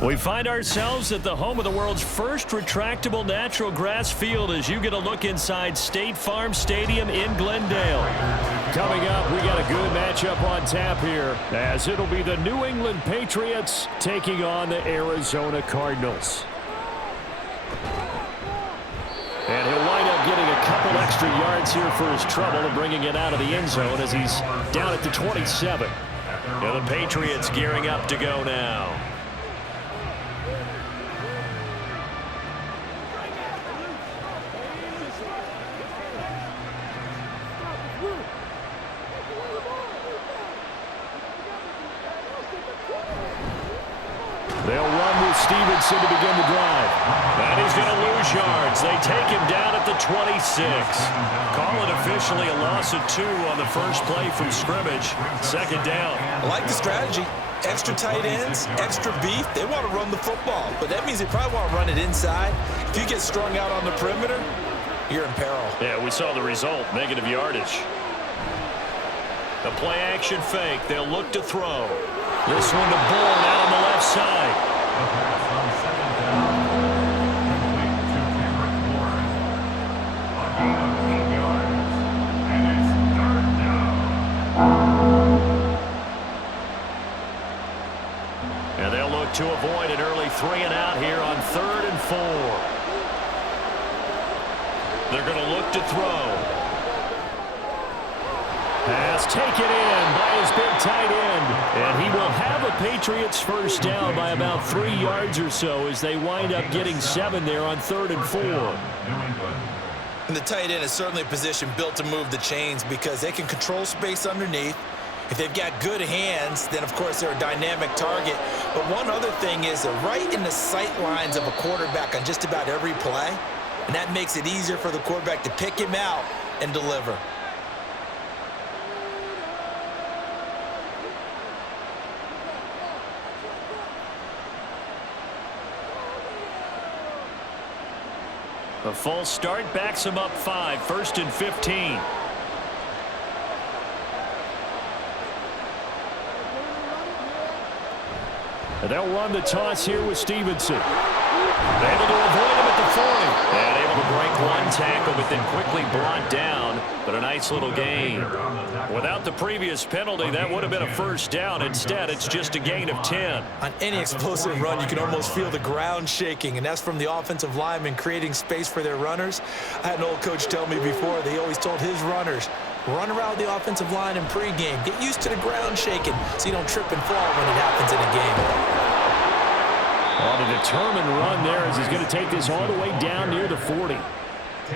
We find ourselves at the home of the world's first retractable natural grass field as you get a look inside State Farm Stadium in Glendale. Coming up, we got a good matchup on tap here as it'll be the New England Patriots taking on the Arizona Cardinals. And he'll wind up getting a couple extra yards here for his trouble and bringing it out of the end zone as he's down at the 27. Now the Patriots gearing up to go now. They'll run with Stevenson to begin the drive. And he's going to lose yards. They take him down at the 26. Call it officially a loss of 2 on the first play from scrimmage. Second down. I like the strategy. Extra tight ends, extra beef. They want to run the football, but that means they probably want to run it inside. If you get strung out on the perimeter, you're in peril. Yeah, we saw the result, negative yardage. The play action fake. They'll look to throw. This one to Bourne out on the left side. And they'll look to avoid an early 3-and-out here on 3rd and 4. They're going to look to throw. Pass taken in by his big tight end. And he will have a Patriots first down by about 3 yards or so as they wind up getting 7 there on 3rd and 4. And the tight end is certainly a position built to move the chains because they can control space underneath. If they've got good hands, then of course they're a dynamic target. But one other thing is they're right in the sight lines of a quarterback on just about every play. And that makes it easier for the quarterback to pick him out and deliver. A false start backs him up 5, 1st and 15. And they'll run the toss here with Stevenson. Able to avoid him at the 40. And able to break one tackle, but then quickly brought down. But a nice little gain. Without the previous penalty, that would have been a first down. Instead, it's just a gain of 10. On any explosive run, you can almost feel the ground shaking, and that's from the offensive linemen creating space for their runners. I had an old coach tell me before, they always told his runners, run around the offensive line in pregame. Get used to the ground shaking so you don't trip and fall when it happens in a game. On a determined run there as he's going to take this all the way down near the 40.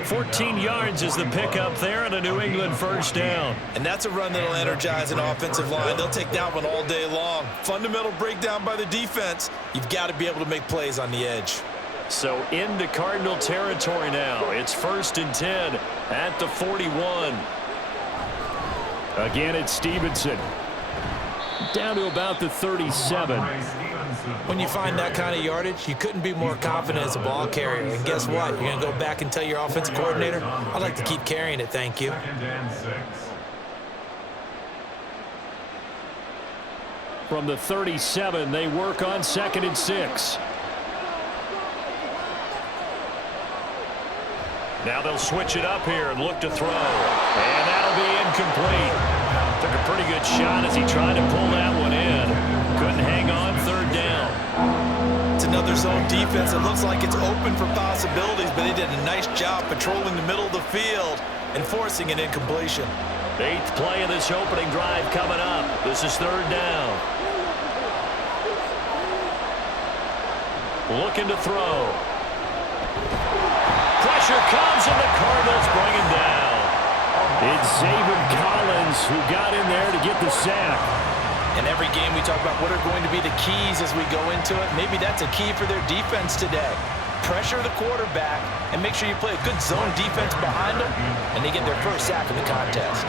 14 yards is the pickup there and a New England first down. And that's a run that'll energize an offensive line. They'll take that one all day long. Fundamental breakdown by the defense. You've got to be able to make plays on the edge. So into Cardinal territory now. It's 1st and 10 at the 41. Again, it's Stevenson. Down to about the 37. When you find that kind of yardage, you couldn't be more confident as a ball carrier. And guess what? You're going to go back and tell your offensive coordinator, I'd like to keep carrying it, thank you. From the 37, they work on 2nd and 6. Now they'll switch it up here and look to throw. And that'll be incomplete. Took a pretty good shot as he tried to pull that one in. Couldn't hang on, 3rd down. It's another zone defense. It looks like it's open for possibilities, but they did a nice job patrolling the middle of the field and forcing an incompletion. 8th play of this opening drive coming up. This is 3rd down. Looking to throw. Pressure comes and the Cardinals bring him down. It's Zaven Collins who got in there to get the sack. In every game we talk about what are going to be the keys as we go into it. Maybe that's a key for their defense today. Pressure the quarterback and make sure you play a good zone defense behind them, and they get their first sack in the contest.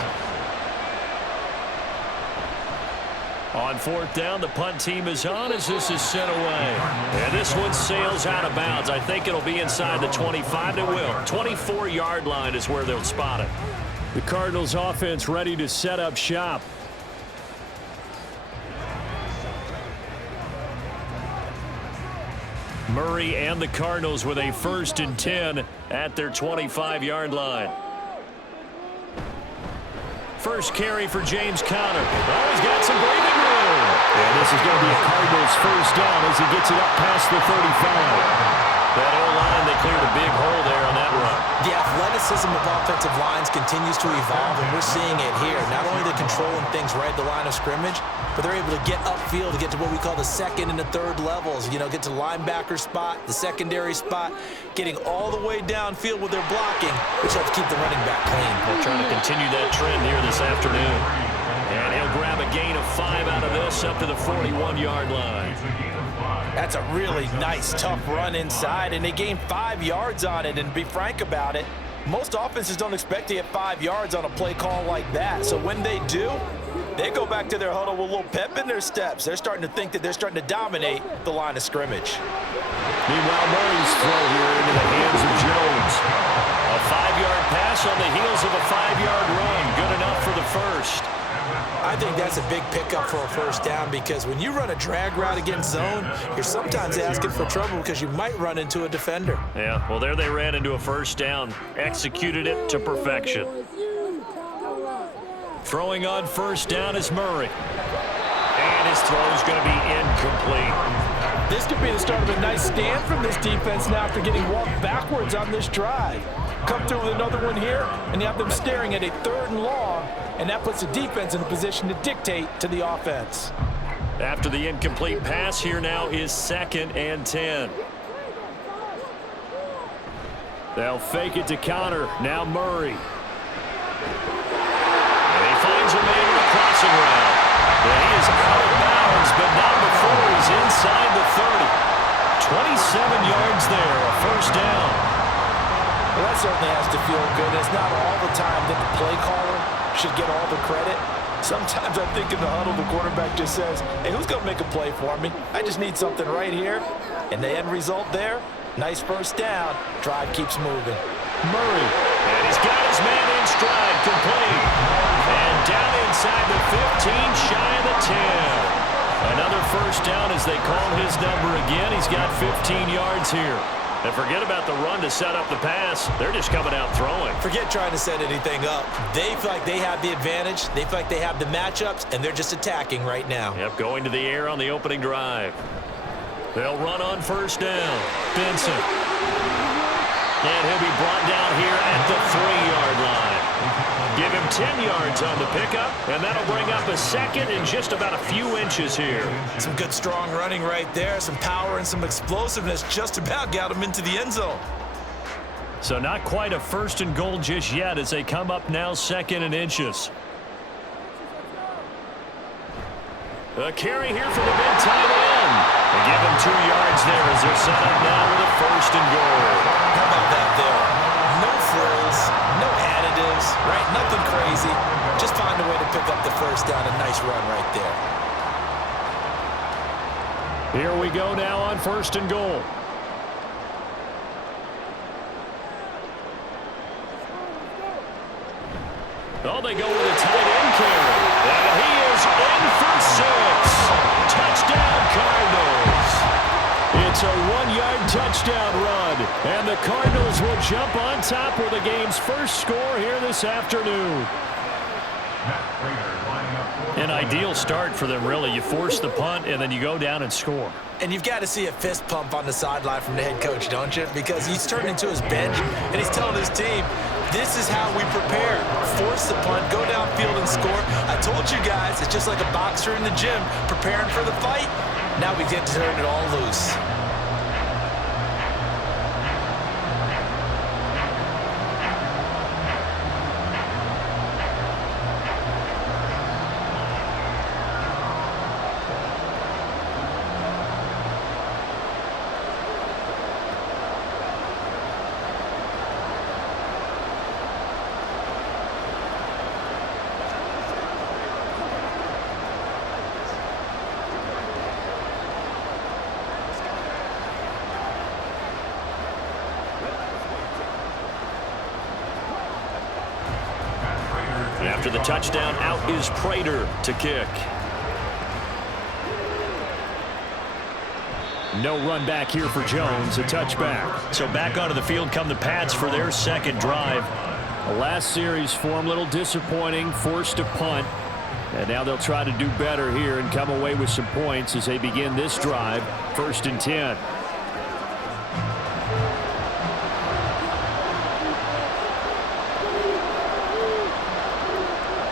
On 4th down, the punt team is on as this is sent away. And this one sails out of bounds. I think it'll be inside the 25. It will. 24-yard line is where they'll spot it. The Cardinals offense ready to set up shop. Murray and the Cardinals with a 1st and 10 at their 25-yard line. First carry for James Conner. Oh, he's got some breathing room. And this is going to be a Cardinals 1st down as he gets it up past the 35. That O-line, they cleared a big hole there on that run. The athleticism of offensive lines continues to evolve, and we're seeing it here. Not only are they controlling things right at the line of scrimmage, but they're able to get upfield to get to what we call the 2nd and the 3rd levels. You know, get to the linebacker spot, the secondary spot, getting all the way downfield with their blocking, which helps keep the running back clean. They're trying to continue that trend here this afternoon. And he'll grab a gain of 5 out of this up to the 41-yard line. That's a really nice, tough run inside, and they gained 5 yards on it. And to be frank about it, most offenses don't expect to get 5 yards on a play call like that. So when they do, they go back to their huddle with a little pep in their steps. They're starting to think that they're starting to dominate the line of scrimmage. Meanwhile, Murray's throw here into the hands of Jones. A 5-yard pass on the heels of a 5-yard run. Good enough for the first. I think that's a big pickup for a 1st down, because when you run a drag route against zone, you're sometimes asking for trouble because you might run into a defender. Yeah, well, there they ran into a 1st down. Executed it to perfection. Throwing on 1st down is Murray. And his throw is going to be incomplete. This could be the start of a nice stand from this defense now after getting walked backwards on this drive. Come through with another one here, and you have them staring at a 3rd and long, and that puts the defense in a position to dictate to the offense. After the incomplete pass, here now is 2nd and 10. They'll fake it to Conner. Now Murray. And he finds a man in the crossing route. And he is out of bounds, but not before he's inside the 30. 27 yards there, a 1st down. Well, that certainly has to feel good. It's not all the time that the play caller should get all the credit. Sometimes I think in the huddle, the quarterback just says, hey, who's going to make a play for me? I just need something right here. And the end result there, nice 1st down. Drive keeps moving. Murray, and he's got his man in stride, complete. And down inside the 15, shy of the 10. Another 1st down as they call his number again. He's got 15 yards here. And forget about the run to set up the pass. They're just coming out throwing. Forget trying to set anything up. They feel like they have the advantage. They feel like they have the matchups, and they're just attacking right now. Yep, going to the air on the opening drive. They'll run on 1st down. Benson. And he'll be brought down here at the 3-yard line. Give him 10 yards on the pickup, and that'll bring up a 2nd and just about a few inches here. Some good, strong running right there. Some power and some explosiveness just about got him into the end zone. So not quite a 1st and goal just yet as they come up now 2nd and inches. A carry here for the big tight end. They give him 2 yards there as they're set up now with a 1st and goal. How about that there? No frills, no additives, right? Nothing crazy. Just find a way to pick up the 1st down. A nice run right there. Here we go now on 1st and goal. Oh, they go with a tight end carry. And he is in for 6. Touchdown, Cardinals. It's a 1-yard touchdown run. And the Cardinals will jump on top with the game's first score here this afternoon. An ideal start for them, really. You force the punt, and then you go down and score. And you've got to see a fist pump on the sideline from the head coach, don't you? Because he's turned into his bench, and he's telling his team, this is how we prepare. Force the punt, go downfield and score. I told you guys, it's just like a boxer in the gym preparing for the fight. Now we get to turn it all loose. After the touchdown, out is Prater to kick. No run back here for Jones, a touchback. So back onto the field come the Pats for their second drive. The last series for them, a little disappointing, forced a punt. And now they'll try to do better here and come away with some points as they begin this drive, 1st and 10.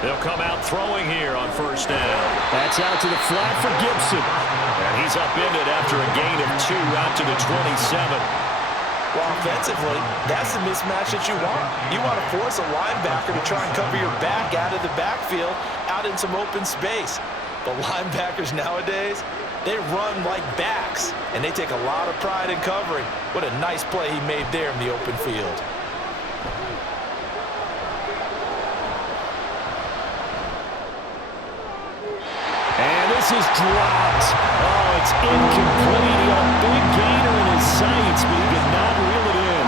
They'll come out throwing here on 1st down. That's out to the flat for Gibson. And he's upended after a gain of 2 out to the 27. Well, offensively, that's the mismatch that you want. You want to force a linebacker to try and cover your back out of the backfield, out in some open space. But linebackers nowadays, they run like backs, and they take a lot of pride in covering. What a nice play he made there in the open field. And this is dropped. Oh, it's incomplete. He got a big gainer in his sights, but he could not reel it in.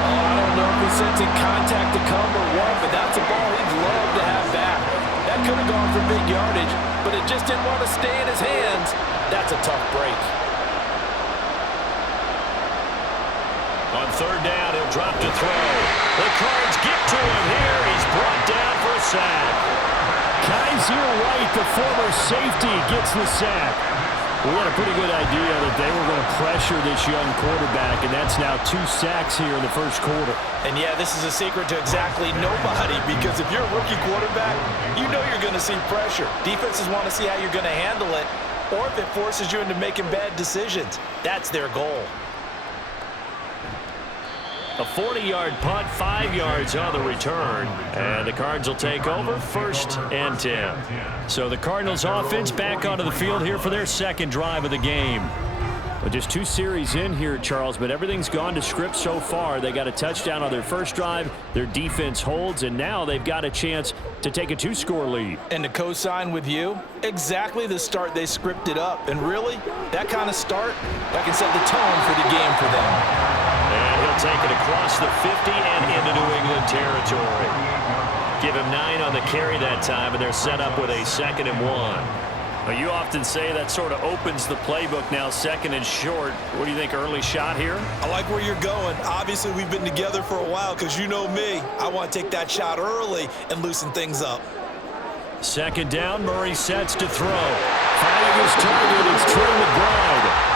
Oh, I don't know if he's sensing contact to come or what, but that's a ball he'd love to have back. That could have gone for big yardage, but it just didn't want to stay in his hands. That's a tough break. On 3rd down, he'll drop to throw. The Cards get to him here. He's brought down for a sack. Kaiser White, the former safety, gets the sack. We had a pretty good idea that they were going to pressure this young quarterback, and that's now 2 sacks here in the 1st quarter. And yeah, this is a secret to exactly nobody, because if you're a rookie quarterback, you know you're going to see pressure. Defenses want to see how you're going to handle it, or if it forces you into making bad decisions. That's their goal. A 40-yard punt, 5 yards on the return. And the Cards will take over 1st and 10. So the Cardinals offense back onto the field here for their second drive of the game. Well, just 2 series in here, Charles, but everything's gone to script so far. They got a touchdown on their first drive. Their defense holds, and now they've got a chance to take a 2-score lead. And to co-sign with you, exactly the start they scripted up. And really, that kind of start, that can set the tone for the game for them. And he'll take it across the 50 and into New England territory. Give him 9 on the carry that time, and they're set up with a 2nd and 1. Well, you often say that sort of opens the playbook now, 2nd and short. What do you think, early shot here? I like where you're going. Obviously, we've been together for a while because you know me. I want to take that shot early and loosen things up. 2nd down, Murray sets to throw. Finding his target, it's Trey McBride.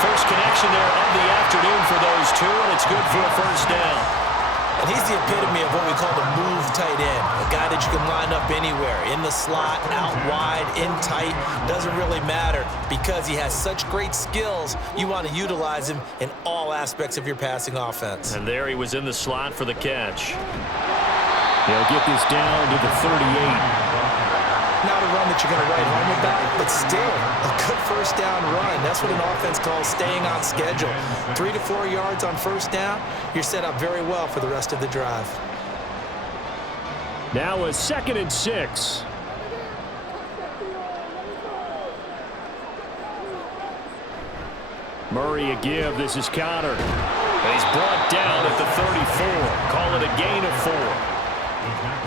First connection there of the afternoon for those 2, and it's good for a 1st down. And he's the epitome of what we call the move tight end, a guy that you can line up anywhere, in the slot, out wide, in tight, doesn't really matter because he has such great skills. You want to utilize him in all aspects of your passing offense. And there he was in the slot for the catch. He'll get this down to the 38. Not a run that you're going to write home about, but still a good 1st down run. That's what an offense calls staying on schedule. 3 to 4 yards on 1st down, you're set up very well for the rest of the drive. Now a 2nd and 6. Murray a give. This is Connor. And he's brought down at the 34. Call it a gain of 4.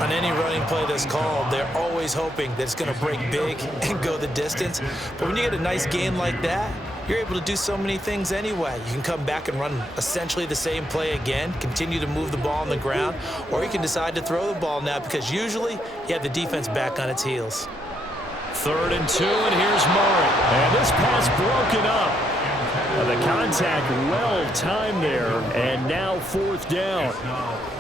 On any running play that's called, they're always hoping that it's going to break big and go the distance. But when you get a nice gain like that, you're able to do so many things anyway. You can come back and run essentially the same play again, continue to move the ball on the ground, or you can decide to throw the ball now because usually you have the defense back on its heels. 3rd and 2, and here's Murray. And this pass broken up. And the contact well-timed there, and now 4th down.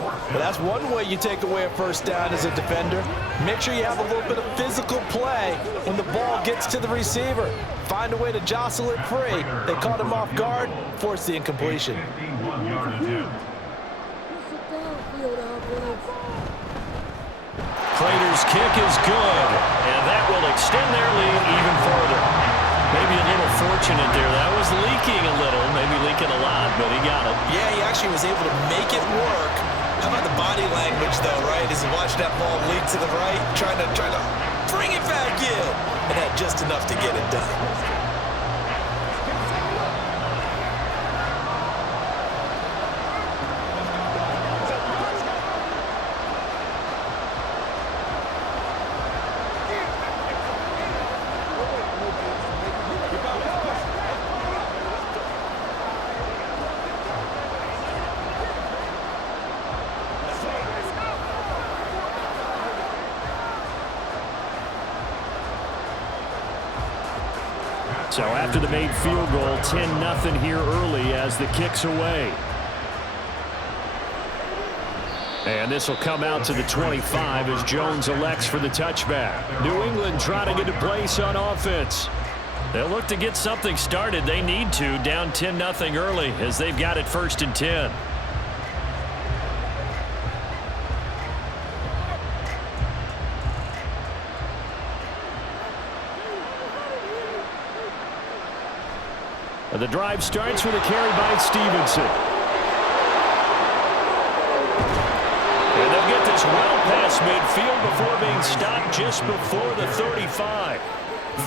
Well, that's one way you take away a 1st down as a defender. Make sure you have a little bit of physical play when the ball gets to the receiver. Find a way to jostle it free. They caught him off guard, forced the incompletion. Prater's kick is good, and that will extend their lead even further. Maybe a little fortunate there. That was leaking a little, maybe leaking a lot, but he got it. Yeah, he actually was able to make it work. How about the body language, though, right? As he watched that ball leak to the right, trying to bring it back in, and had just enough to get it done. So after the made field goal, 10-0 here early as the kick's away. And this will come out to the 25 as Jones elects for the touchback. New England trying to get a place on offense. They'll look to get something started. They need to, down 10-0 early as they've got it 1st and 10. The drive starts with a carry by Stevenson. And they'll get this well past midfield before being stopped just before the 35.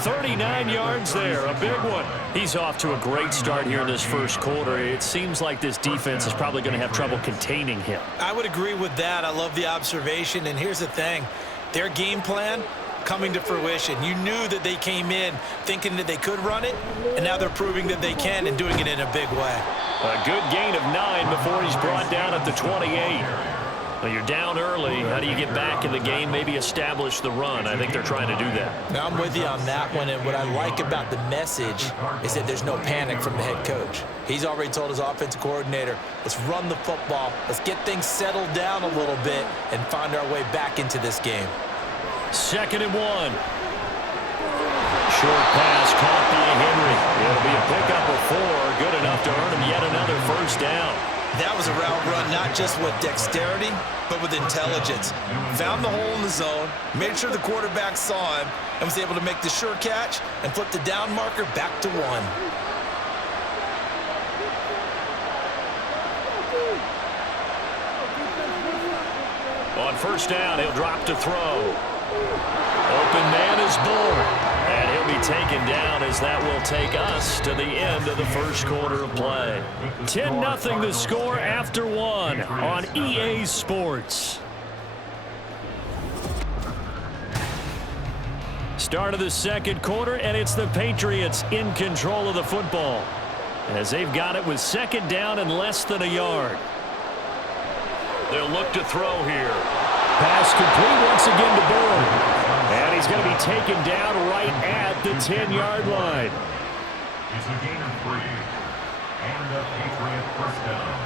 39 yards there, a big one. He's off to a great start here in this first quarter. It seems like this defense is probably going to have trouble containing him. I would agree with that. I love the observation. And here's the thing. Their game plan coming to fruition. You knew that they came in thinking that they could run it, and now they're proving that they can and doing it in a big way. A good gain of 9 before he's brought down at the 28. Well, you're down early. How do you get back in the game, maybe establish the run? I think they're trying to do that. Now, I'm with you on that one, and what I like about the message is that there's no panic from the head coach. He's already told his offensive coordinator, let's run the football, let's get things settled down a little bit and find our way back into this game. 2nd and 1. Short pass caught by Henry. It'll be a pickup of 4, good enough to earn him yet another 1st down. That was a route run, not just with dexterity, but with intelligence. Found the hole in the zone, made sure the quarterback saw him, and was able to make the sure catch and flip the down marker back to 1. On 1st down, he'll drop to throw. Open man is born. And he'll be taken down as that will take us to the end of the first quarter of play. 10-0 the score after 1 on EA Sports. Start of the second quarter, and it's the Patriots in control of the football as they've got it with 2nd down and less than a yard. They'll look to throw here. Pass complete once again to Bourne. And he's going to be taken down right at the 10-yard line. It's a gain of 3. And a Patriot 1st down.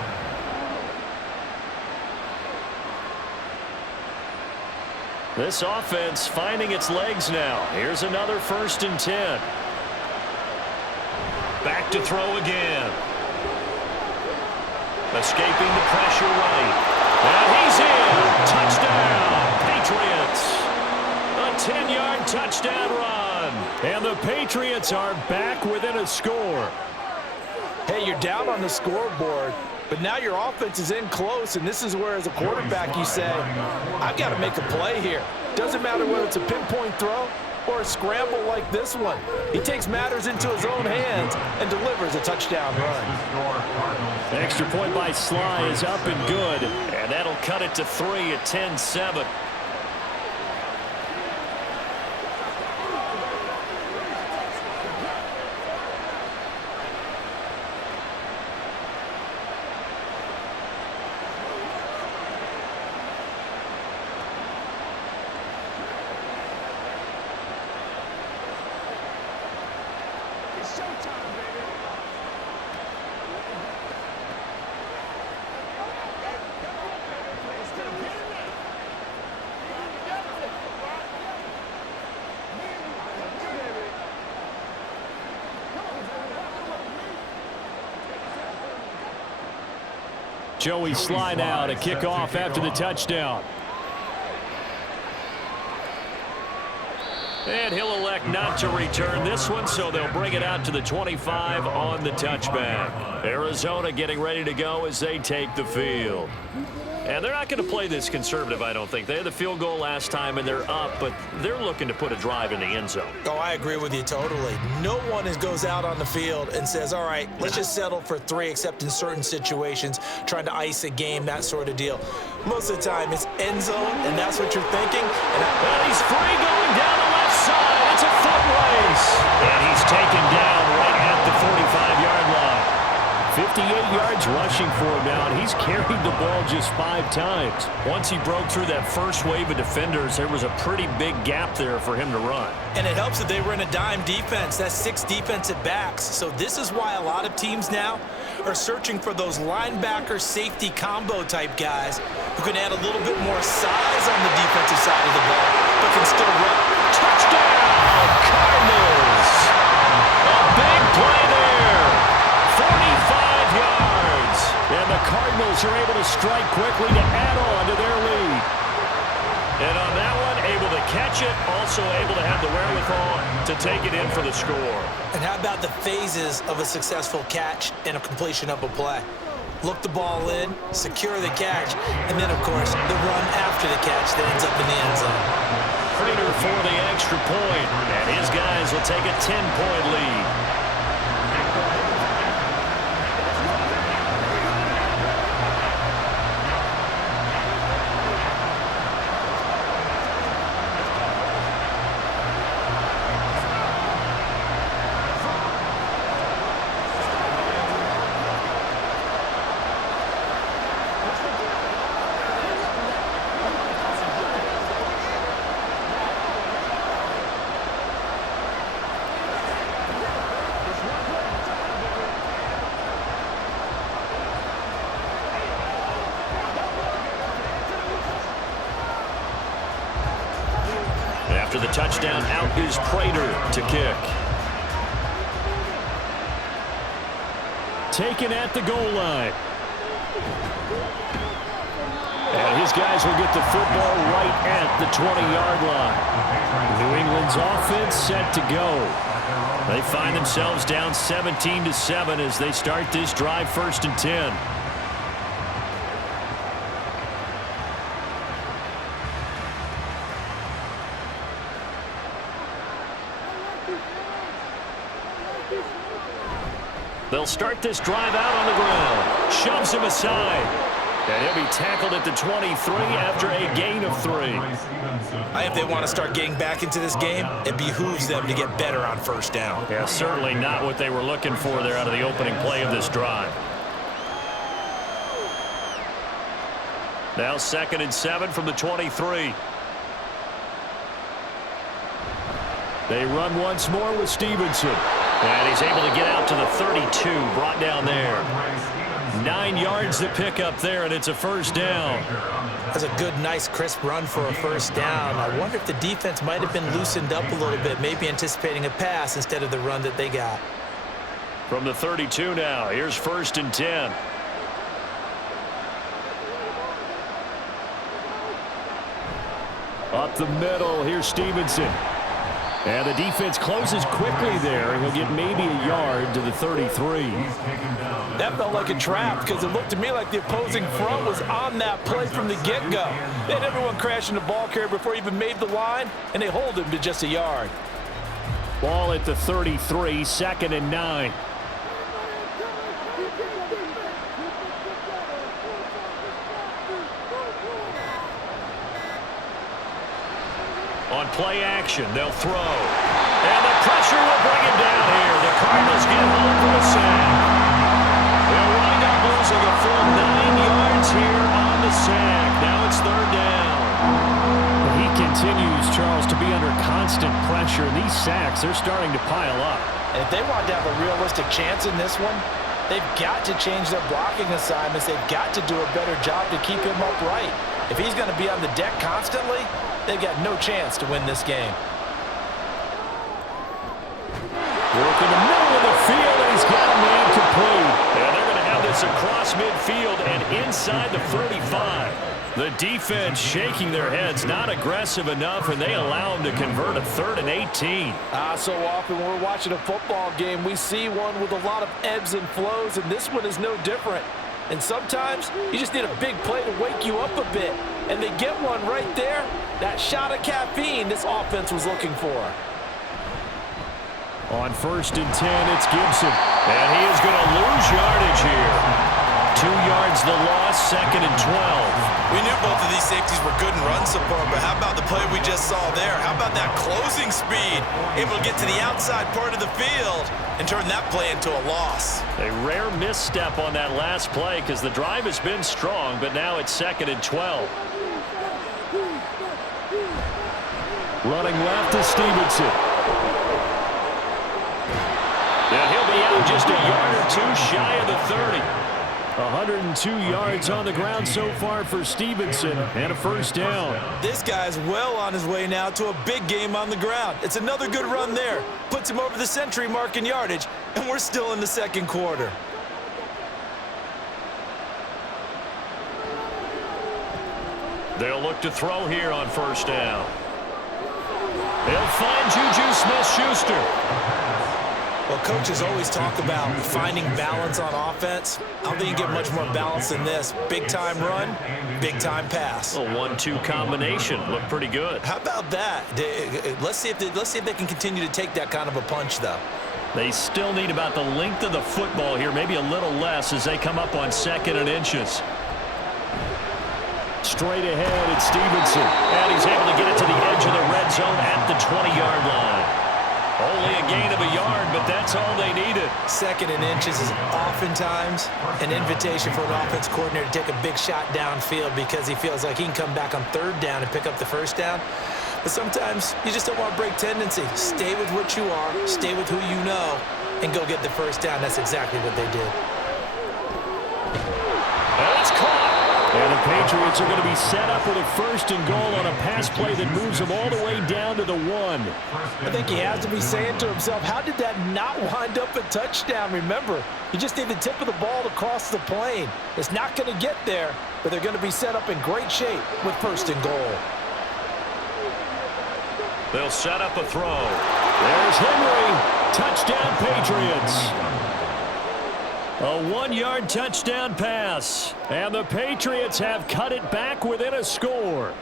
This offense finding its legs now. Here's another 1st and 10. Back to throw again. Escaping the pressure right. And he's in. Touchdown, Patriots. A 10-yard touchdown run. And the Patriots are back within a score. Hey, you're down on the scoreboard, but now your offense is in close, and this is where, as a quarterback, you say, I've got to make a play here. Doesn't matter whether it's a pinpoint throw or a scramble like this one. He takes matters into his own hands and delivers a touchdown run. Extra point by Sly is up and good, and that'll cut it to 3 at 10-7. Joey Sly now to kick off after the touchdown. And he'll elect not to return this one, so they'll bring it out to the 25 on the touchback. Arizona getting ready to go as they take the field. And they're not going to play this conservative, I don't think. They had the field goal last time, and they're up, but they're looking to put a drive in the end zone. Oh, I agree with you totally. No one goes out on the field and says, all right, let's just settle for 3, except in certain situations, trying to ice a game, that sort of deal. Most of the time, it's end zone, and that's what you're thinking. And he's free going down the left side. It's a foot race. And he's taken down right at the 45-yard line. 58 yards rushing for him now, and he's carried the ball just 5 times. Once he broke through that first wave of defenders, there was a pretty big gap there for him to run. And it helps that they were in a dime defense. That's 6 defensive backs. So this is why a lot of teams now are searching for those linebacker safety combo type guys who can add a little bit more size on the defensive side of the ball, but can still run. Touchdown, Cardinals! A big play there. 45 yards. And the Cardinals are able to strike quickly to add on to their lead. And on that one, able to catch it, also able to have the wherewithal to take it in for the score. And how about the phases of a successful catch and a completion of a play? Look the ball in, secure the catch, and then, of course, the run after the catch that ends up in the end zone. Prater for the extra point, and his guys will take a 10-point lead. After the touchdown, out is Prater to kick. Taken at the goal line. And his guys will get the football right at the 20-yard line. New England's offense set to go. They find themselves down 17-7 as they start this drive, 1st and 10. They'll start this drive out on the ground. Shoves him aside. And he'll be tackled at the 23 after a gain of 3. If they want to start getting back into this game, it behooves them to get better on 1st down. Yeah, certainly not what they were looking for there out of the opening play of this drive. Now 2nd and 7 from the 23. They run once more with Stevenson. And he's able to get out to the 32, brought down there. 9 yards to pick up there, and it's a 1st down. That's a good, nice, crisp run for a 1st down. I wonder if the defense might have been loosened up a little bit, maybe anticipating a pass instead of the run that they got. From the 32 now, here's 1st and 10. Up the middle, here's Stevenson. And the defense closes quickly there, and he'll get maybe a yard to the 33. That felt like a trap because it looked to me like the opposing front was on that play from the get-go. They had everyone crashing the ball carrier before he even made the line, and they hold him to just a yard. Ball at the 33, 2nd and 9. On play action, they'll throw. And the pressure will bring him down here. The Cardinals get home for a sack. They'll wind up losing a full 9 yards here on the sack. Now it's 3rd down. He continues, Charles, to be under constant pressure. And these sacks, they're starting to pile up. And if they want to have a realistic chance in this one, they've got to change their blocking assignments. They've got to do a better job to keep him upright. If he's going to be on the deck constantly, they've got no chance to win this game. Work in the middle of the field, and he's got a man complete. And they're going to have this across midfield and inside the 35. The defense shaking their heads, not aggressive enough, and they allow him to convert a 3rd and 18. So often when we're watching a football game, we see one with a lot of ebbs and flows, and this one is no different. And sometimes you just need a big play to wake you up a bit. And they get one right there. That shot of caffeine this offense was looking for. On 1st and 10, it's Gibson. And he is going to lose yardage here. 2 yards the loss, 2nd and 12. We knew both of these safeties were good in run support, but how about the play we just saw there? How about that closing speed? Able to get to the outside part of the field and turn that play into a loss. A rare misstep on that last play because the drive has been strong, but now it's 2nd and 12. Running left is Stevenson. And he'll be out just a yard or 2 shy of the 30. 102 yards on the ground so far for Stevenson, and a first down. This guy's well on his way now to a big game on the ground. It's another good run there. Puts him over the century mark in yardage, and we're still in the second quarter. They'll look to throw here on first down. They'll find Juju Smith-Schuster. Well, coaches always talk about finding balance on offense. I don't think you get much more balance than this. Big-time run, big-time pass. A 1-2 combination. Looked pretty good. How about that? Let's see if they can continue to take that kind of a punch, though. They still need about the length of the football here, maybe a little less as they come up on 2nd and inches. Straight ahead, it's Stevenson. And he's able to get it to the edge of the red zone at the 20-yard line. Only a gain of a yard, but that's all they needed. 2nd and inches is oftentimes an invitation for an offense coordinator to take a big shot downfield because he feels like he can come back on 3rd down and pick up the first down. But sometimes you just don't want to break tendency. Stay with what you are, stay with who you know, and go get the first down. That's exactly what they did. That's caught. And the Patriots are going to be set up with a 1st and goal on a pass play that moves them all the way down to the 1. I think he has to be saying to himself, how did that not wind up a touchdown? Remember, you just need the tip of the ball to cross the plane. It's not going to get there, but they're going to be set up in great shape with 1st and goal. They'll set up a throw. There's Henry. Touchdown, Patriots. A 1-yard touchdown pass. And the Patriots have cut it back within a score.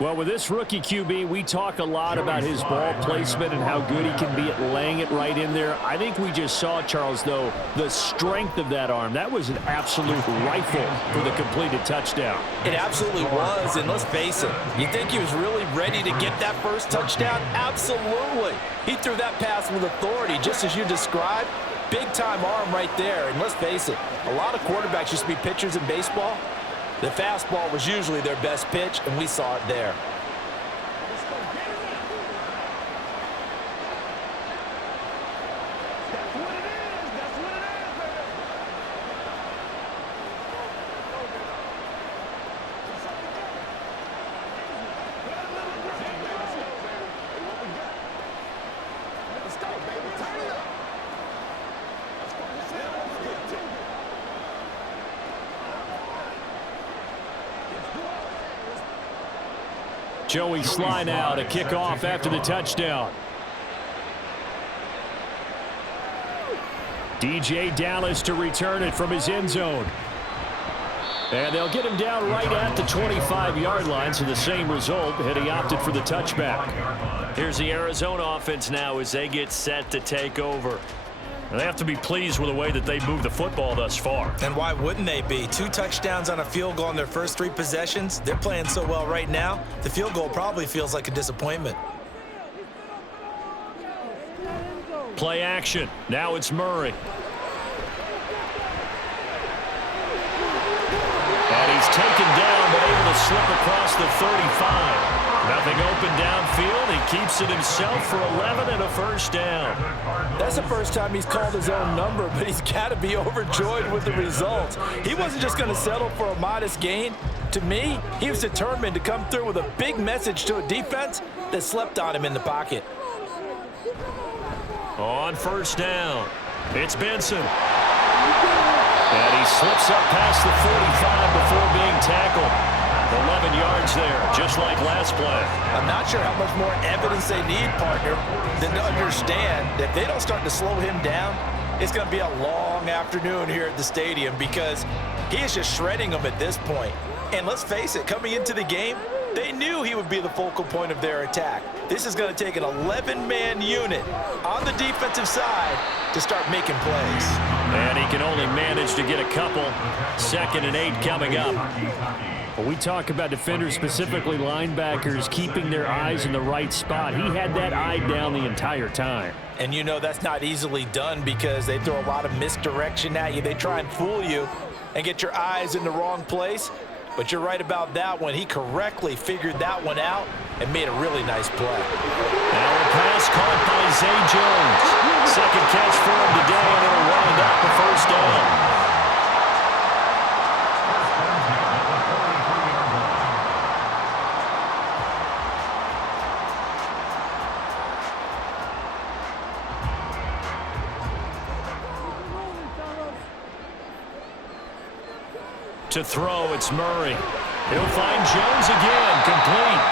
Well, with this rookie QB, we talk a lot about his ball placement and how good he can be at laying it right in there. I think we just saw, Charles, though, the strength of that arm. That was an absolute rifle for the completed touchdown. It absolutely was, and let's face it, you think he was really ready to get that first touchdown? Absolutely. He threw that pass with authority, just as you described. Big-time arm right there, and let's face it, a lot of quarterbacks used to be pitchers in baseball. The fastball was usually their best pitch, and we saw it there. Joey Sly now to kick off after the touchdown. DJ Dallas to return it from his end zone. And they'll get him down right at the 25-yard line, so the same result, had he opted for the touchback. Here's the Arizona offense now as they get set to take over. And they have to be pleased with the way that they moved the football thus far. And why wouldn't they be? 2 touchdowns on a field goal in their first 3 possessions. They're playing so well right now, the field goal probably feels like a disappointment. Play action. Now it's Murray. And he's taken down, but able to slip across the 35. Nothing open downfield. He keeps it himself for 11 and a first down. That's the first time he's called his own number, but he's got to be overjoyed with the results. He wasn't just going to settle for a modest gain. To me, he was determined to come through with a big message to a defense that slept on him in the pocket. On first down, it's Benson. And he slips up past the 45 before being tackled. 11 yards there, just like last play. I'm not sure how much more evidence they need, partner, than to understand that if they don't start to slow him down, it's going to be a long afternoon here at the stadium because he is just shredding them at this point. And let's face it, coming into the game, They knew he would be the focal point of their attack. This is going to take an 11-man unit on the defensive side to start making plays. And he can only manage to get a couple. 2nd and 8 coming up. When we talk about defenders, specifically linebackers, keeping their eyes in the right spot, he had that eye down the entire time. And you know that's not easily done because they throw a lot of misdirection at you. They try and fool you and get your eyes in the wrong place. But you're right about that one. He correctly figured that one out and made a really nice play. Now a pass caught by Zay Jones. 2nd catch for him today, and it'll wind up a 1st down. To throw, it's Murray. He'll find Jones again, complete.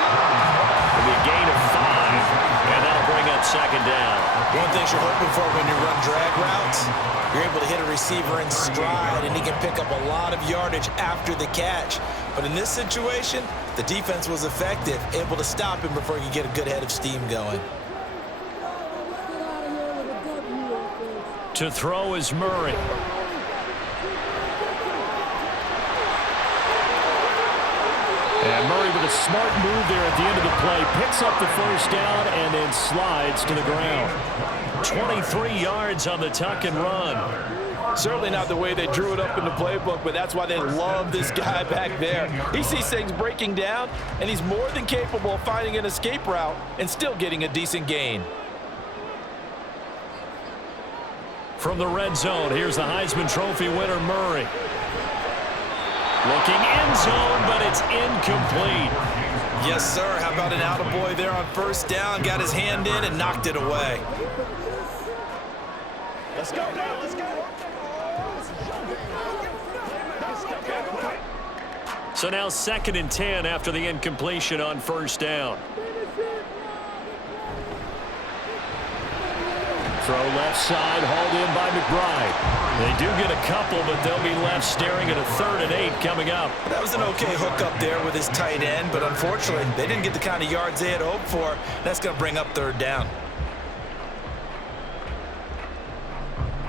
It'll be a gain of 5, and that'll bring up 2nd down. One thing you're hoping for when you run drag routes, you're able to hit a receiver in stride, and he can pick up a lot of yardage after the catch. But in this situation, the defense was effective, able to stop him before he could get a good head of steam going. To throw is Murray. And Murray with a smart move there at the end of the play, picks up the 1st down and then slides to the ground. 23 yards on the tuck and run. Certainly not the way they drew it up in the playbook, but that's why they love this guy back there. He sees things breaking down, and he's more than capable of finding an escape route and still getting a decent gain. From the red zone, here's the Heisman Trophy winner, Murray. Looking end zone, but it's incomplete. Yes, sir. How about an attaboy there on 1st down? Got his hand in and knocked it away. Let's go now. Let's go. So now 2nd and 10 after the incompletion on 1st down. Throw left side, hauled in by McBride. They do get a couple, but they'll be left staring at a 3rd and 8 coming up. That was an okay hook up there with his tight end, but unfortunately, they didn't get the kind of yards they had hoped for. That's going to bring up 3rd down.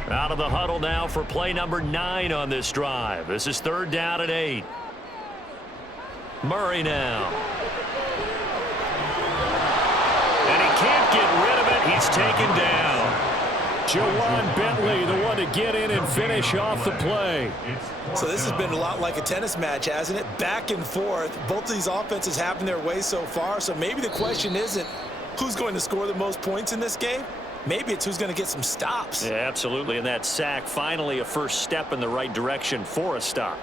Out of the huddle now for play number 9 on this drive. This is 3rd down and 8. Murray now. And he can't get rid of it. He's taken down. Jawan Bentley, the one to get in and finish off the play. So this has been a lot like a tennis match, hasn't it? Back and forth. Both of these offenses having their way so far, so maybe the question isn't who's going to score the most points in this game. Maybe it's who's going to get some stops. Yeah, absolutely, and that sack finally a first step in the right direction for a stop.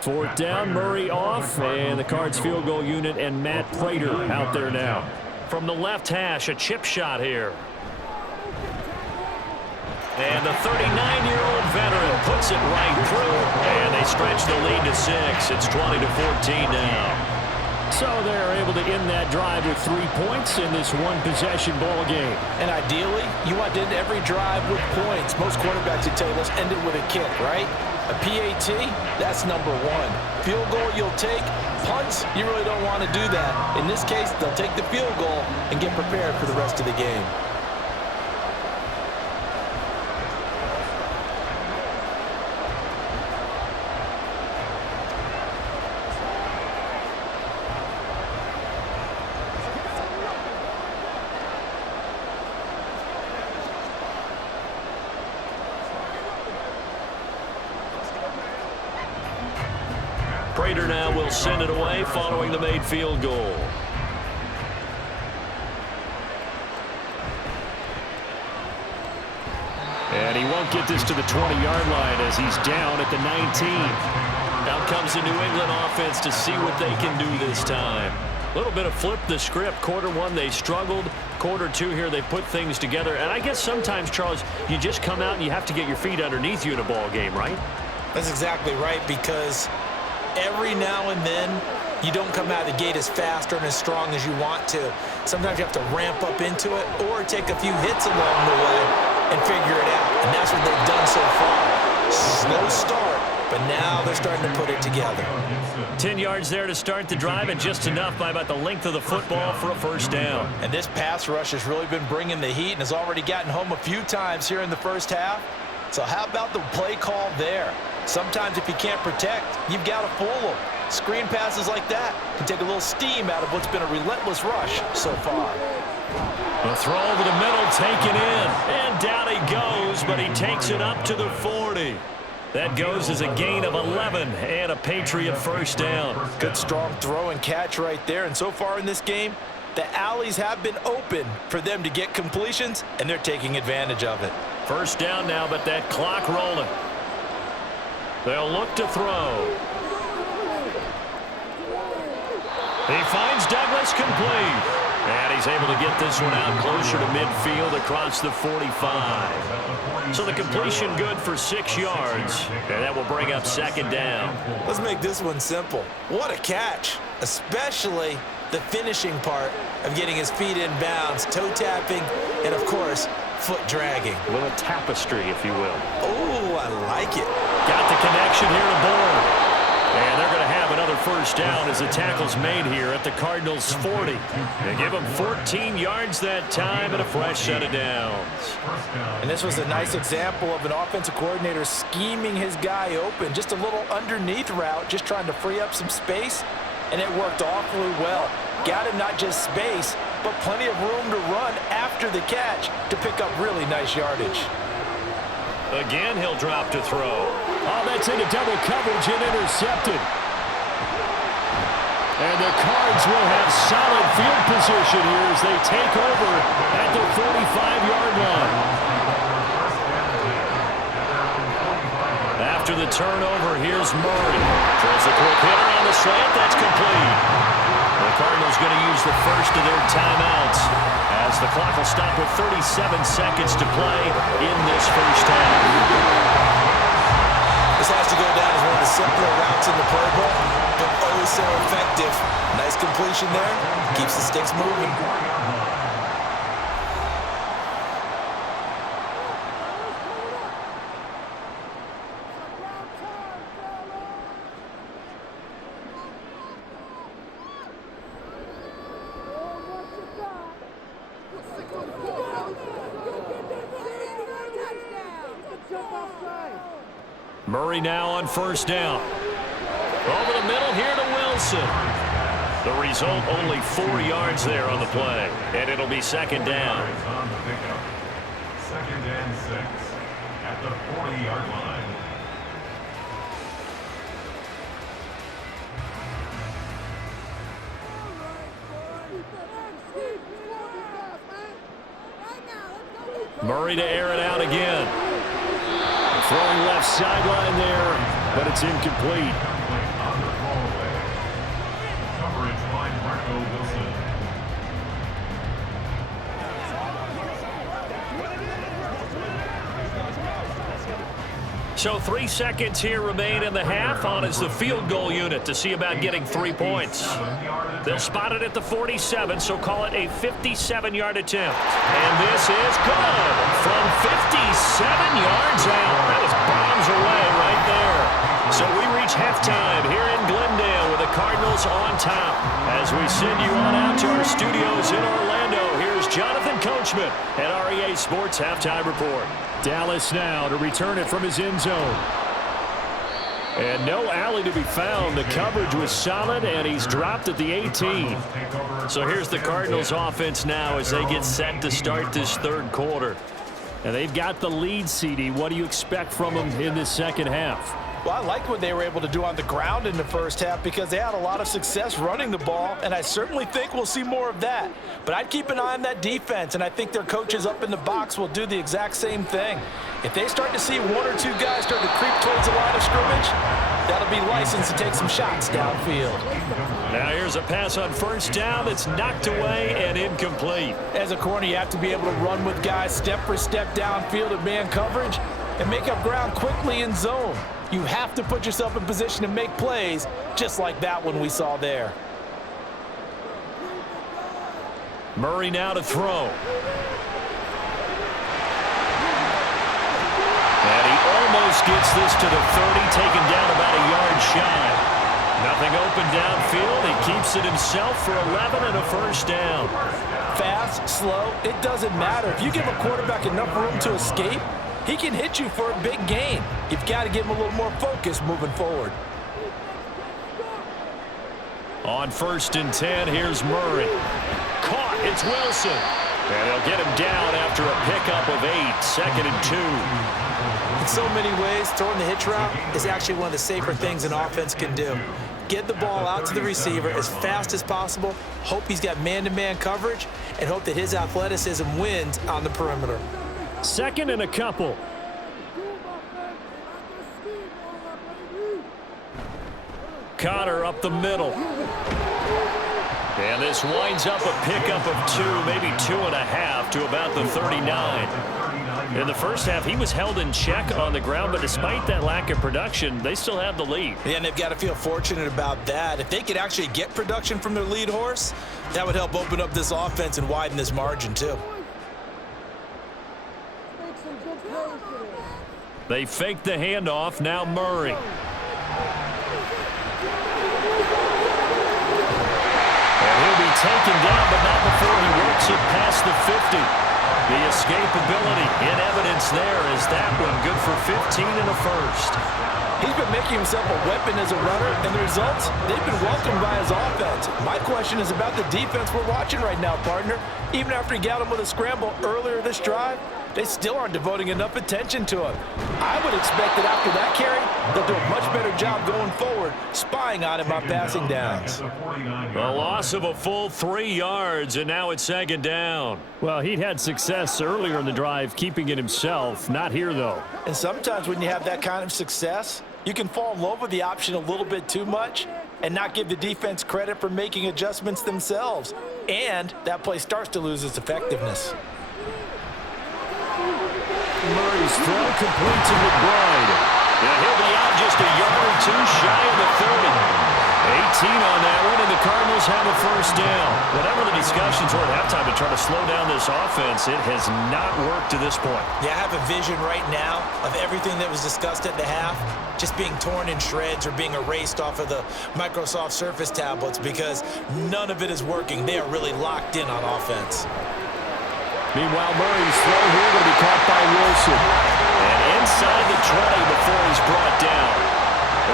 Fourth down, Murray off, and the Cards field goal unit and Matt Prater out there now. From the left hash, a chip shot here. And the 39-year-old veteran puts it right through, and they stretch the lead to 6. It's 20-14 now. So they're able to end that drive with 3 points in this one-possession ball game. And ideally, you want to end every drive with points. Most quarterbacks would tell you, let's end it with a kick, right? A PAT, that's number 1. Field goal you'll take. Punts, you really don't want to do that. In this case, they'll take the field goal and get prepared for the rest of the game. Prater now will send it away following the made field goal. And he won't get this to the 20-yard line as he's down at the 19. Out comes the New England offense to see what they can do this time. A little bit of flip the script. Quarter 1, they struggled. Quarter 2 here, they put things together. And I guess sometimes, Charles, you just come out and you have to get your feet underneath you in a ball game, right? That's exactly right, because every now and then, you don't come out of the gate as fast or as strong as you want to. Sometimes you have to ramp up into it or take a few hits along the way and figure it out. And that's what they've done so far. Slow start, but now they're starting to put it together. 10 yards there to start the drive, and just enough by about the length of the football for a first down. And this pass rush has really been bringing the heat and has already gotten home a few times here in the first half. So how about the play call there? Sometimes if you can't protect, you've got to fool them. Screen passes like that can take a little steam out of what's been a relentless rush so far. The throw over the middle, taken in, and down he goes, but he takes it up to the 40. That goes as a gain of 11 and a Patriot first down. Good strong throw and catch right there. And so far in this game, the alleys have been open for them to get completions, and they're taking advantage of it. First down now, but that clock rolling. They'll look to throw. He finds Douglas complete. And he's able to get this one out closer to midfield across the 45. So the completion good for 6 yards. And that will bring up second down. Let's make this one simple. What a catch, especially the finishing part of getting his feet in bounds, toe tapping, and of course, foot dragging. A little tapestry, if you will. Oh, I like it. Got the connection here to Bourne. And they're going to have another first down as the tackle's made here at the Cardinals' 40. They give him 14 yards that time and a fresh set of downs. And this was a nice example of an offensive coordinator scheming his guy open. Just a little underneath route, just trying to free up some space, and it worked awfully well. Got him not just space, but plenty of room to run after the catch to pick up really nice yardage. Again, he'll drop to throw. Oh, that's into double coverage and intercepted. And the Cards will have solid field position here as they take over at the 45-yard line. After the turnover, here's Murray. Throws a quick hitter on the slant. That's complete. The Cardinals going to use the first of their timeouts as the clock will stop with 37 seconds to play in this first half. This has to go down as one of the simpler routes in the playbook, but oh so effective. Nice completion there. Keeps the sticks moving. Murray now on first down. Over the middle here to Wilson. The result, only 4 yards there on the play. And it'll be second down. On the pickup. 2nd and 6 at the 40-yard line. Murray to air it out again. Throwing left sideline there, but it's incomplete. Coverage by Marco Wilson. So 3 seconds here remain in the half. On is the field goal unit to see about getting 3 points. They'll spot it at the 47, so call it a 57-yard attempt. And this is good from 57 yards out. That was bombs away right there. So we reach halftime here in Glendale with the Cardinals on top. As we send you on out to our studios in Orlando, here's Jonathan Coachman at REA Sports Halftime Report. Dallas now to return it from his end zone. And no alley to be found. The coverage was solid, and he's dropped at the 18. So here's the Cardinals offense now as they get set to start this third quarter. And they've got the lead, CD. What do you expect from them in this second half? Well, I liked what they were able to do on the ground in the first half because they had a lot of success running the ball, and I certainly think we'll see more of that. But I'd keep an eye on that defense, and I think their coaches up in the box will do the exact same thing. If they start to see 1 or 2 guys start to creep towards the line of scrimmage, that'll be licensed to take some shots downfield. Now here's a pass on first down that's knocked away and incomplete. As a corner, you have to be able to run with guys step for step downfield at man coverage and make up ground quickly in zone. You have to put yourself in position to make plays, just like that one we saw there. Murray now to throw. And he almost almost gets this to the 30, taken down about a yard shy. Nothing open downfield. He keeps it himself for 11 and a first down. Fast, slow, it doesn't matter. If you give a quarterback enough room to escape, he can hit you for a big gain. You've got to give him a little more focus moving forward. On 1st and 10, here's Murray. Caught, it's Wilson. And they'll get him down after a pickup of 8, 2nd and 2. In so many ways, throwing the hitch route is actually one of the safer things an offense can do. Get the ball out to the receiver as fast as possible, hope he's got man-to-man coverage, and hope that his athleticism wins on the perimeter. 2nd and a couple. Connor up the middle. And this winds up a pickup of 2, maybe 2.5 to about the 39. In the first half, he was held in check on the ground, but despite that lack of production, they still have the lead. Yeah, and they've got to feel fortunate about that. If they could actually get production from their lead horse, that would help open up this offense and widen this margin too. They fake the handoff, now Murray. And he'll be taken down, but not before he works it past the 50. The escapability in evidence there is that one good for 15 and a first. He's been making himself a weapon as a runner, and the results, they've been welcomed by his offense. My question is about the defense we're watching right now, partner. Even after he got him with a scramble earlier this drive, they still aren't devoting enough attention to him. I would expect that after that carry, they'll do a much better job going forward, spying on him on passing downs. The loss of a full 3 yards, and now it's 2nd down. Well, he'd had success earlier in the drive, keeping it himself. Not here, though. And sometimes when you have that kind of success, you can fall in love with the option a little bit too much and not give the defense credit for making adjustments themselves. And that play starts to lose its effectiveness. Murray's throw completes to McBride. And he'll be out just a yard or 2 shy of the 30. 18 on that one, and the Cardinals have a first down. Whatever the discussions were at halftime to try to slow down this offense, it has not worked to this point. Yeah, I have a vision right now of everything that was discussed at the half just being torn in shreds or being erased off of the Microsoft Surface tablets because none of it is working. They are really locked in on offense. Meanwhile, Murray's throw here going to be caught by Wilson. And inside the 20 before he's brought down.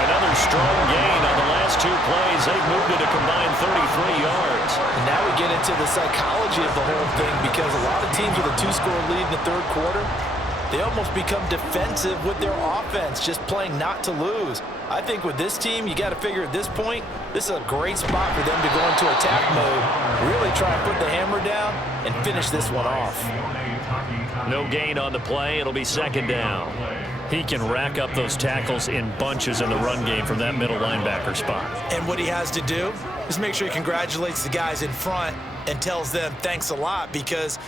Another strong gain on the last 2 plays. They've moved it a combined 33 yards. And now we get into the psychology of the whole thing because a lot of teams with a 2-score lead in the 3rd quarter, they almost become defensive with their offense, just playing not to lose. I think with this team, you got to figure at this point, this is a great spot for them to go into attack mode, really try and put the hammer down and finish this one off. No gain on the play. It'll be 2nd down. He can rack up those tackles in bunches in the run game from that middle linebacker spot. And what he has to do is make sure he congratulates the guys in front and tells them thanks a lot because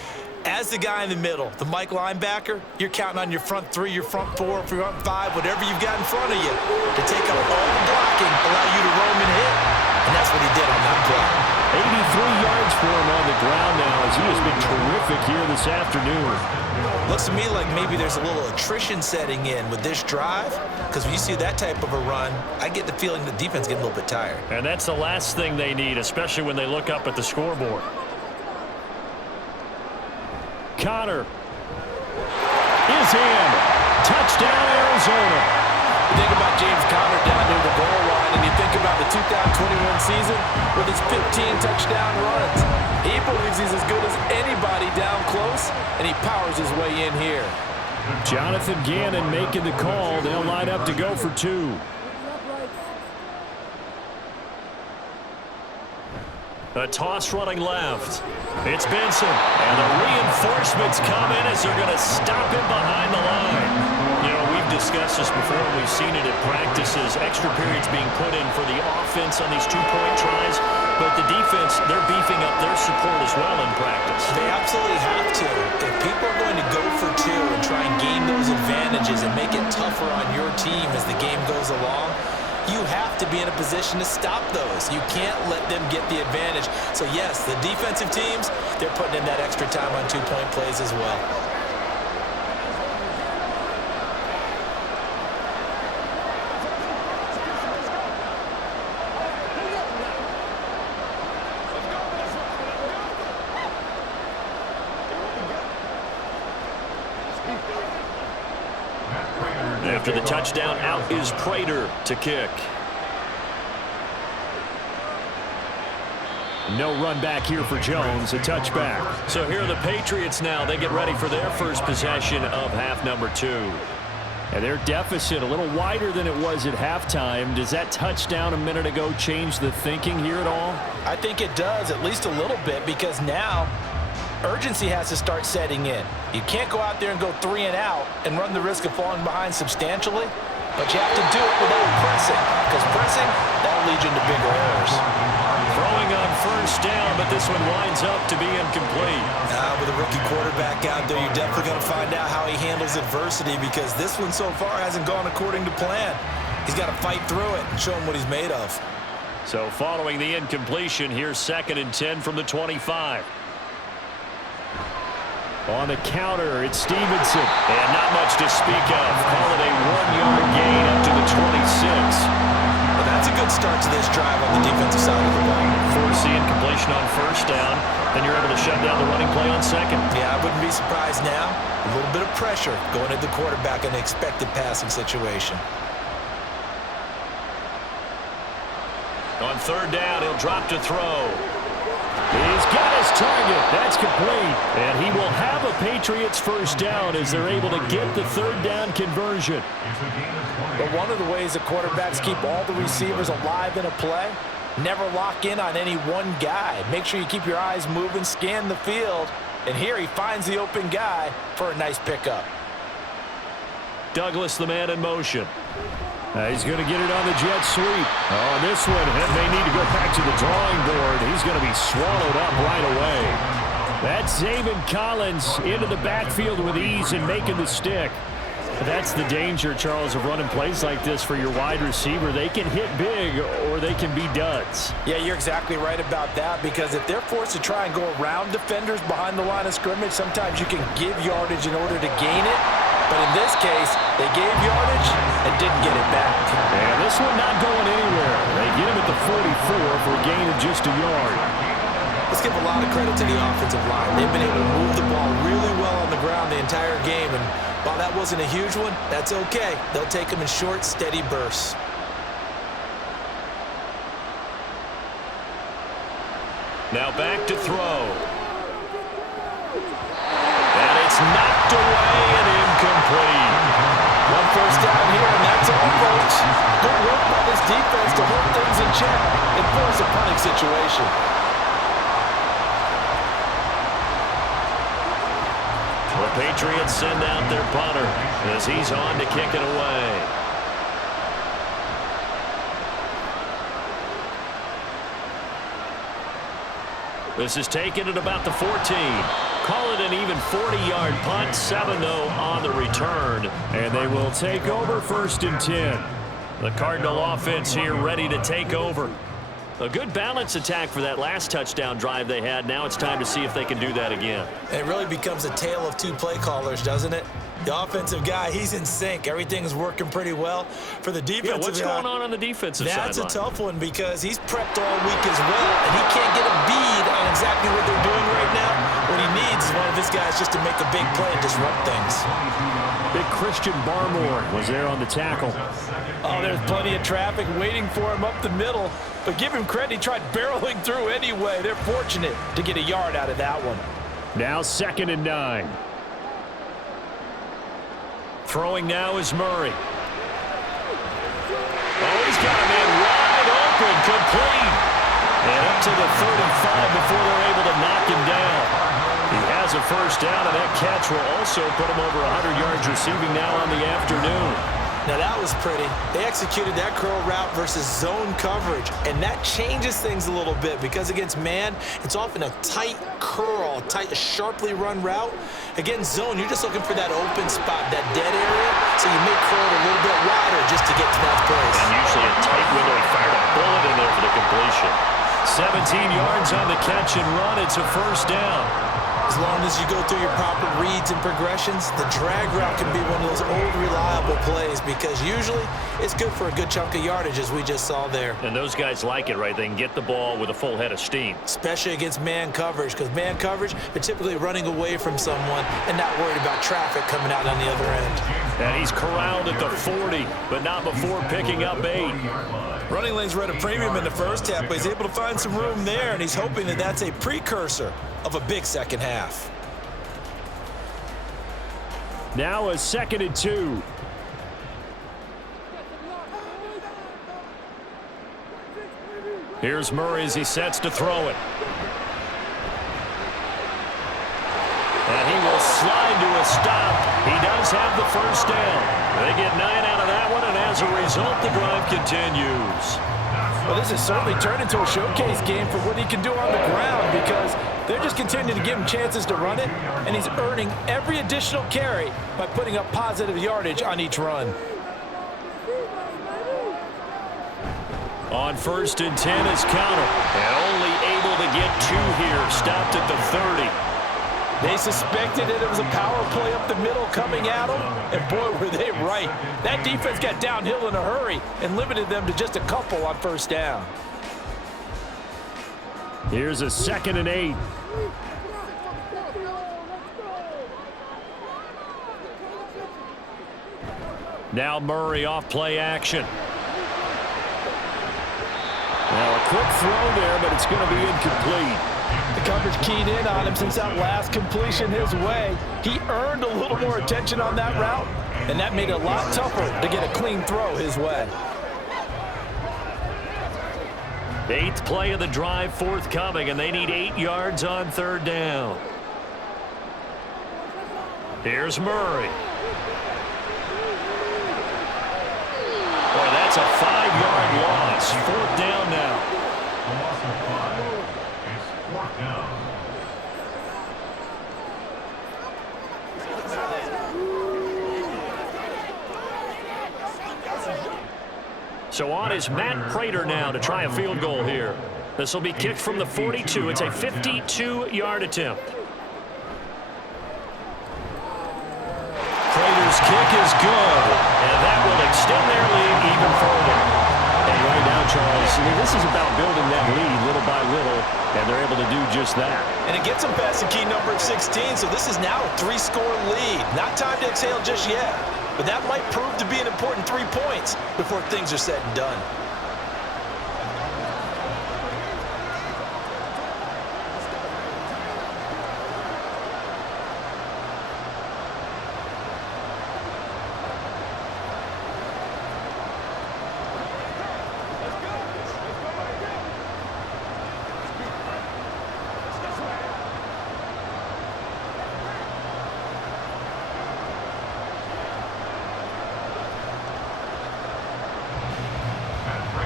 as the guy in the middle, the Mike linebacker, you're counting on your front 3, your front 4, front 5, whatever you've got in front of you to take up all the blocking, allow you to roam and hit. And that's what he did on that play. 83 yards for him on the ground now as he has been terrific here this afternoon. Looks to me like maybe there's a little attrition setting in with this drive because when you see that type of a run, I get the feeling the defense getting a little bit tired. And that's the last thing they need, especially when they look up at the scoreboard. Connor is in. Touchdown, Arizona. You think about James Conner down near the goal line, and you think about the 2021 season with his 15 touchdown runs. He believes he's as good as anybody down close, and he powers his way in here. Jonathan Gannon making the call. They'll line up to go for 2. A toss running left. It's Benson. And the reinforcements come in as they're going to stop him behind the line. You know, we've discussed this before. We've seen it at practices. Extra periods being put in for the offense on these 2-point tries. But the defense, they're beefing up their support as well in practice. They absolutely have to. If people are going to go for 2 and try and gain those advantages and make it tougher on your team as the game goes along, you have to be in a position to stop those. You can't let them get the advantage. So, yes, the defensive teams, they're putting in that extra time on 2-point plays as well. After the touchdown, out is Prater to kick. No run back here for Jones, a touchback. So here are the Patriots now. They get ready for their first possession of half number 2. And their deficit a little wider than it was at halftime. Does that touchdown a minute ago change the thinking here at all? I think it does, at least a little bit, because now urgency has to start setting in. You can't go out there and go 3 and out and run the risk of falling behind substantially, but you have to do it without pressing, because pressing, that'll lead you into bigger errors. Throwing on first down, but this one winds up to be incomplete. With a rookie quarterback out there, you're definitely going to find out how he handles adversity, because this one so far hasn't gone according to plan. He's got to fight through it and show him what he's made of. So following the incompletion, here's 2nd and 10 from the 25. On the counter, it's Stevenson. And not much to speak of. Call it a 1-yard gain up to the 26. Well, that's a good start to this drive on the defensive side of the ball. Force the incompletion on first down, then you're able to shut down the running play on 2nd. Yeah, I wouldn't be surprised now. A little bit of pressure going at the quarterback in an expected passing situation. On 3rd down, he'll drop to throw. He's got his target. That's complete. And he will have a Patriots first down as they're able to get the 3rd down conversion. But one of the ways the quarterbacks keep all the receivers alive in a play, never lock in on any one guy. Make sure you keep your eyes moving, scan the field, and here he finds the open guy for a nice pickup. Douglas, the man in motion. He's going to get it on the jet sweep. On this one, and may need to go back to the drawing board. He's going to be swallowed up right away. That's Zaven Collins into the backfield with ease and making the stick. That's the danger, Charles, of running plays like this for your wide receiver. They can hit big or they can be duds. Yeah, you're exactly right about that, because if they're forced to try and go around defenders behind the line of scrimmage, sometimes you can give yardage in order to gain it. But in this case, they gave yardage and didn't get it back. And this one not going anywhere. They get him at the 44 for a gain of just a yard. Let's give a lot of credit to the offensive line. They've been able to move the ball really well on the ground the entire game. And while that wasn't a huge one, that's okay. They'll take them in short, steady bursts. Now back to throw. And it's knocked away and incomplete. One first down here, and that's all, folks. Good work by this defense to hold things in check and force a punting situation. The Patriots send out their punter as he's on to kick it away. This is taken at about the 14. Call it an even 40-yard punt, 7-0 on the return. And they will take over 1st and 10. The Cardinal offense here ready to take over. A good balance attack for that last touchdown drive they had. Now it's time to see if they can do that again. It really becomes a tale of 2 play callers, doesn't it? The offensive guy, he's in sync. Everything's working pretty well. For the defensive what's guy, going on the defensive side? That's a tough one, because he's prepped all week as well, and he can't get a bead on exactly what they're doing right now. What he needs is one of his guys just to make a big play and disrupt things. Big Christian Barmore was there on the tackle. Oh, there's plenty of traffic waiting for him up the middle. But give him credit, he tried barreling through anyway. They're fortunate to get a yard out of that one. Now 2nd and 9. Throwing now is Murray. Oh, he's got a man wide open, complete. And up to the 35 before they're able to knock him down. He has a first down, and that catch will also put him over 100 yards receiving now on the afternoon. Now that was pretty. They executed that curl route versus zone coverage, and that changes things a little bit, because against man, it's often a tight curl, a sharply run route. Against zone, you're just looking for that open spot, that dead area, so you may curl it a little bit wider just to get to that place. And usually a tight window. He fired a bullet in there for the completion. 17 yards on the catch and run. It's a first down. As long as you go through your proper reads and progressions, the drag route can be one of those old reliable plays, because usually it's good for a good chunk of yardage, as we just saw there. And those guys like it, right? They can get the ball with a full head of steam. Especially against man coverage, because man coverage, they're typically running away from someone and not worried about traffic coming out on the other end. And he's corralled at the 40, but not before picking up 8. Running lanes were at a premium in the first half, but he's able to find some room there, and he's hoping that that's a precursor of a big second half. Now a 2nd and 2. Here's Murray as he sets to throw it. And he will slide to a stop. He does have the first down. They get 9 out of that one, and as a result, the drive continues. Well, this has certainly turned into a showcase game for what he can do on the ground, because they're just continuing to give him chances to run it, and he's earning every additional carry by putting up positive yardage on each run. On 1st and 10 is Connor, and only able to get 2 here, stopped at the 30. They suspected that it was a power play up the middle coming at them, and boy, were they right. That defense got downhill in a hurry and limited them to just a couple on 1st down. Here's a 2nd and 8. Now Murray off play action. Now a quick throw there, but it's going to be incomplete. The coverage keyed in on him since that last completion his way. He earned a little more attention on that route, and that made it a lot tougher to get a clean throw his way. 8th play of the drive forthcoming, and they need 8 yards on 3rd down. Here's Murray. Boy, that's a 5-yard loss. 4th down now. A loss of 5. It's 4th down. So on is Matt Prater now to try a field goal here. This will be kicked from the 42. It's a 52-yard attempt. Prater's kick is good, and that will extend their lead even further. And right now, Charles, this is about building that lead little by little, and they're able to do just that. And it gets them past the key number 16, so this is now a 3-score lead. Not time to exhale just yet, but that might prove to be an important 3 points before things are said and done.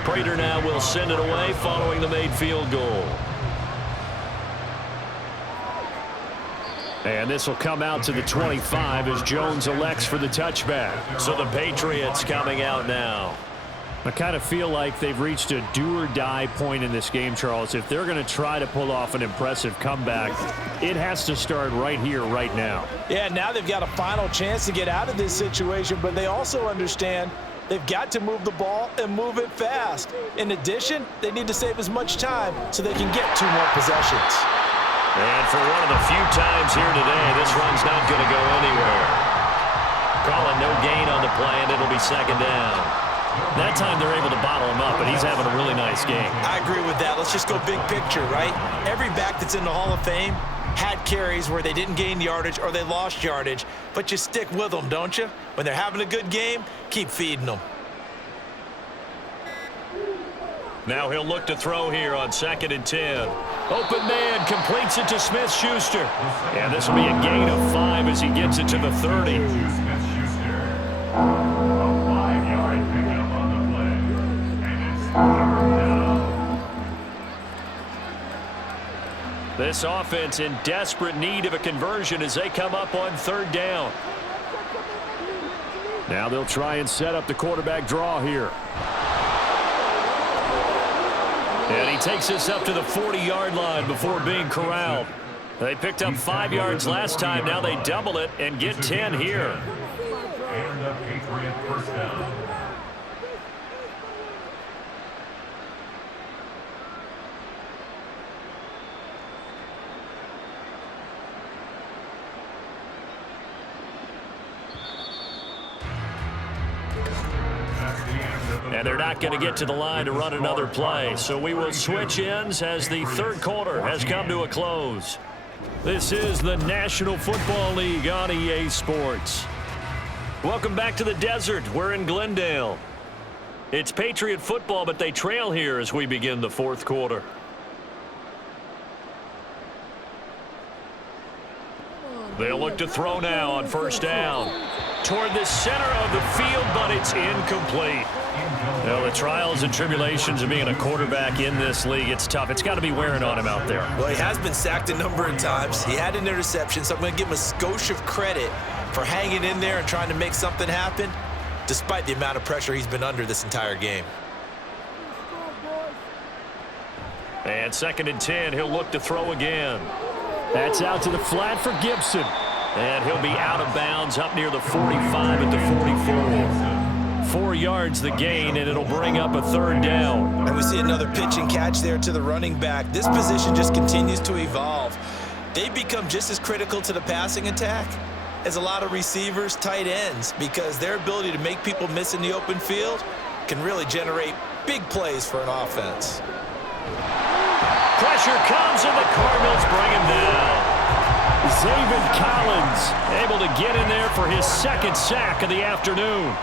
Prater now will send it away following the made field goal. And this will come out to the 25 as Jones elects for the touchback. So the Patriots coming out now. I kind of feel like they've reached a do-or-die point in this game, Charles. If they're going to try to pull off an impressive comeback, it has to start right here, right now. Yeah, now they've got a final chance to get out of this situation, but they also understand they've got to move the ball and move it fast. In addition, they need to save as much time so they can get 2 more possessions. And for one of the few times here today, this run's not going to go anywhere. Calling no gain on the play, and it'll be 2nd down. That time they're able to bottle him up, but he's having a really nice game. I agree with that. Let's just go big picture, right? Every back that's in the Hall of Fame had carries where they didn't gain yardage or they lost yardage, but you stick with them, don't you? When they're having a good game, keep feeding them. Now he'll look to throw here on 2nd and 10. Open man completes it to Smith-Schuster. And this will be a gain of 5 as he gets it to the 30. Smith-Schuster. A 5-yard pickup on the play. And it's 3rd down. This offense in desperate need of a conversion as they come up on 3rd down. Now they'll try and set up the quarterback draw here. And he takes this up to the 40-yard line before being corralled. They picked up 5 yards last time. Now they double it and get 10 here. And a Patriot 1st down. And they're not going to get to the line to run another play. So we will switch ends as the third quarter has come to a close. This is the National Football League on EA Sports. Welcome back to the desert. We're in Glendale. It's Patriot football, but they trail here as we begin the fourth quarter. They'll look to throw now on first down. Toward the center of the field, but it's incomplete. Well, the trials and tribulations of being a quarterback in this league, it's tough. It's got to be wearing on him out there. Well, he has been sacked a number of times. He had an interception, so I'm going to give him a skosh of credit for hanging in there and trying to make something happen, despite the amount of pressure he's been under this entire game. And 2nd and 10, he'll look to throw again. That's out to the flat for Gibson. And he'll be out of bounds up near the 45 at the 44. 4 yards the gain, and it'll bring up a third down. And we see another pitch and catch there to the running back. This position just continues to evolve. They become just as critical to the passing attack as a lot of receivers, tight ends, because their ability to make people miss in the open field can really generate big plays for an offense. Pressure comes, and the Cardinals bring him down. Zaven Collins able to get in there for his 2nd sack of the afternoon.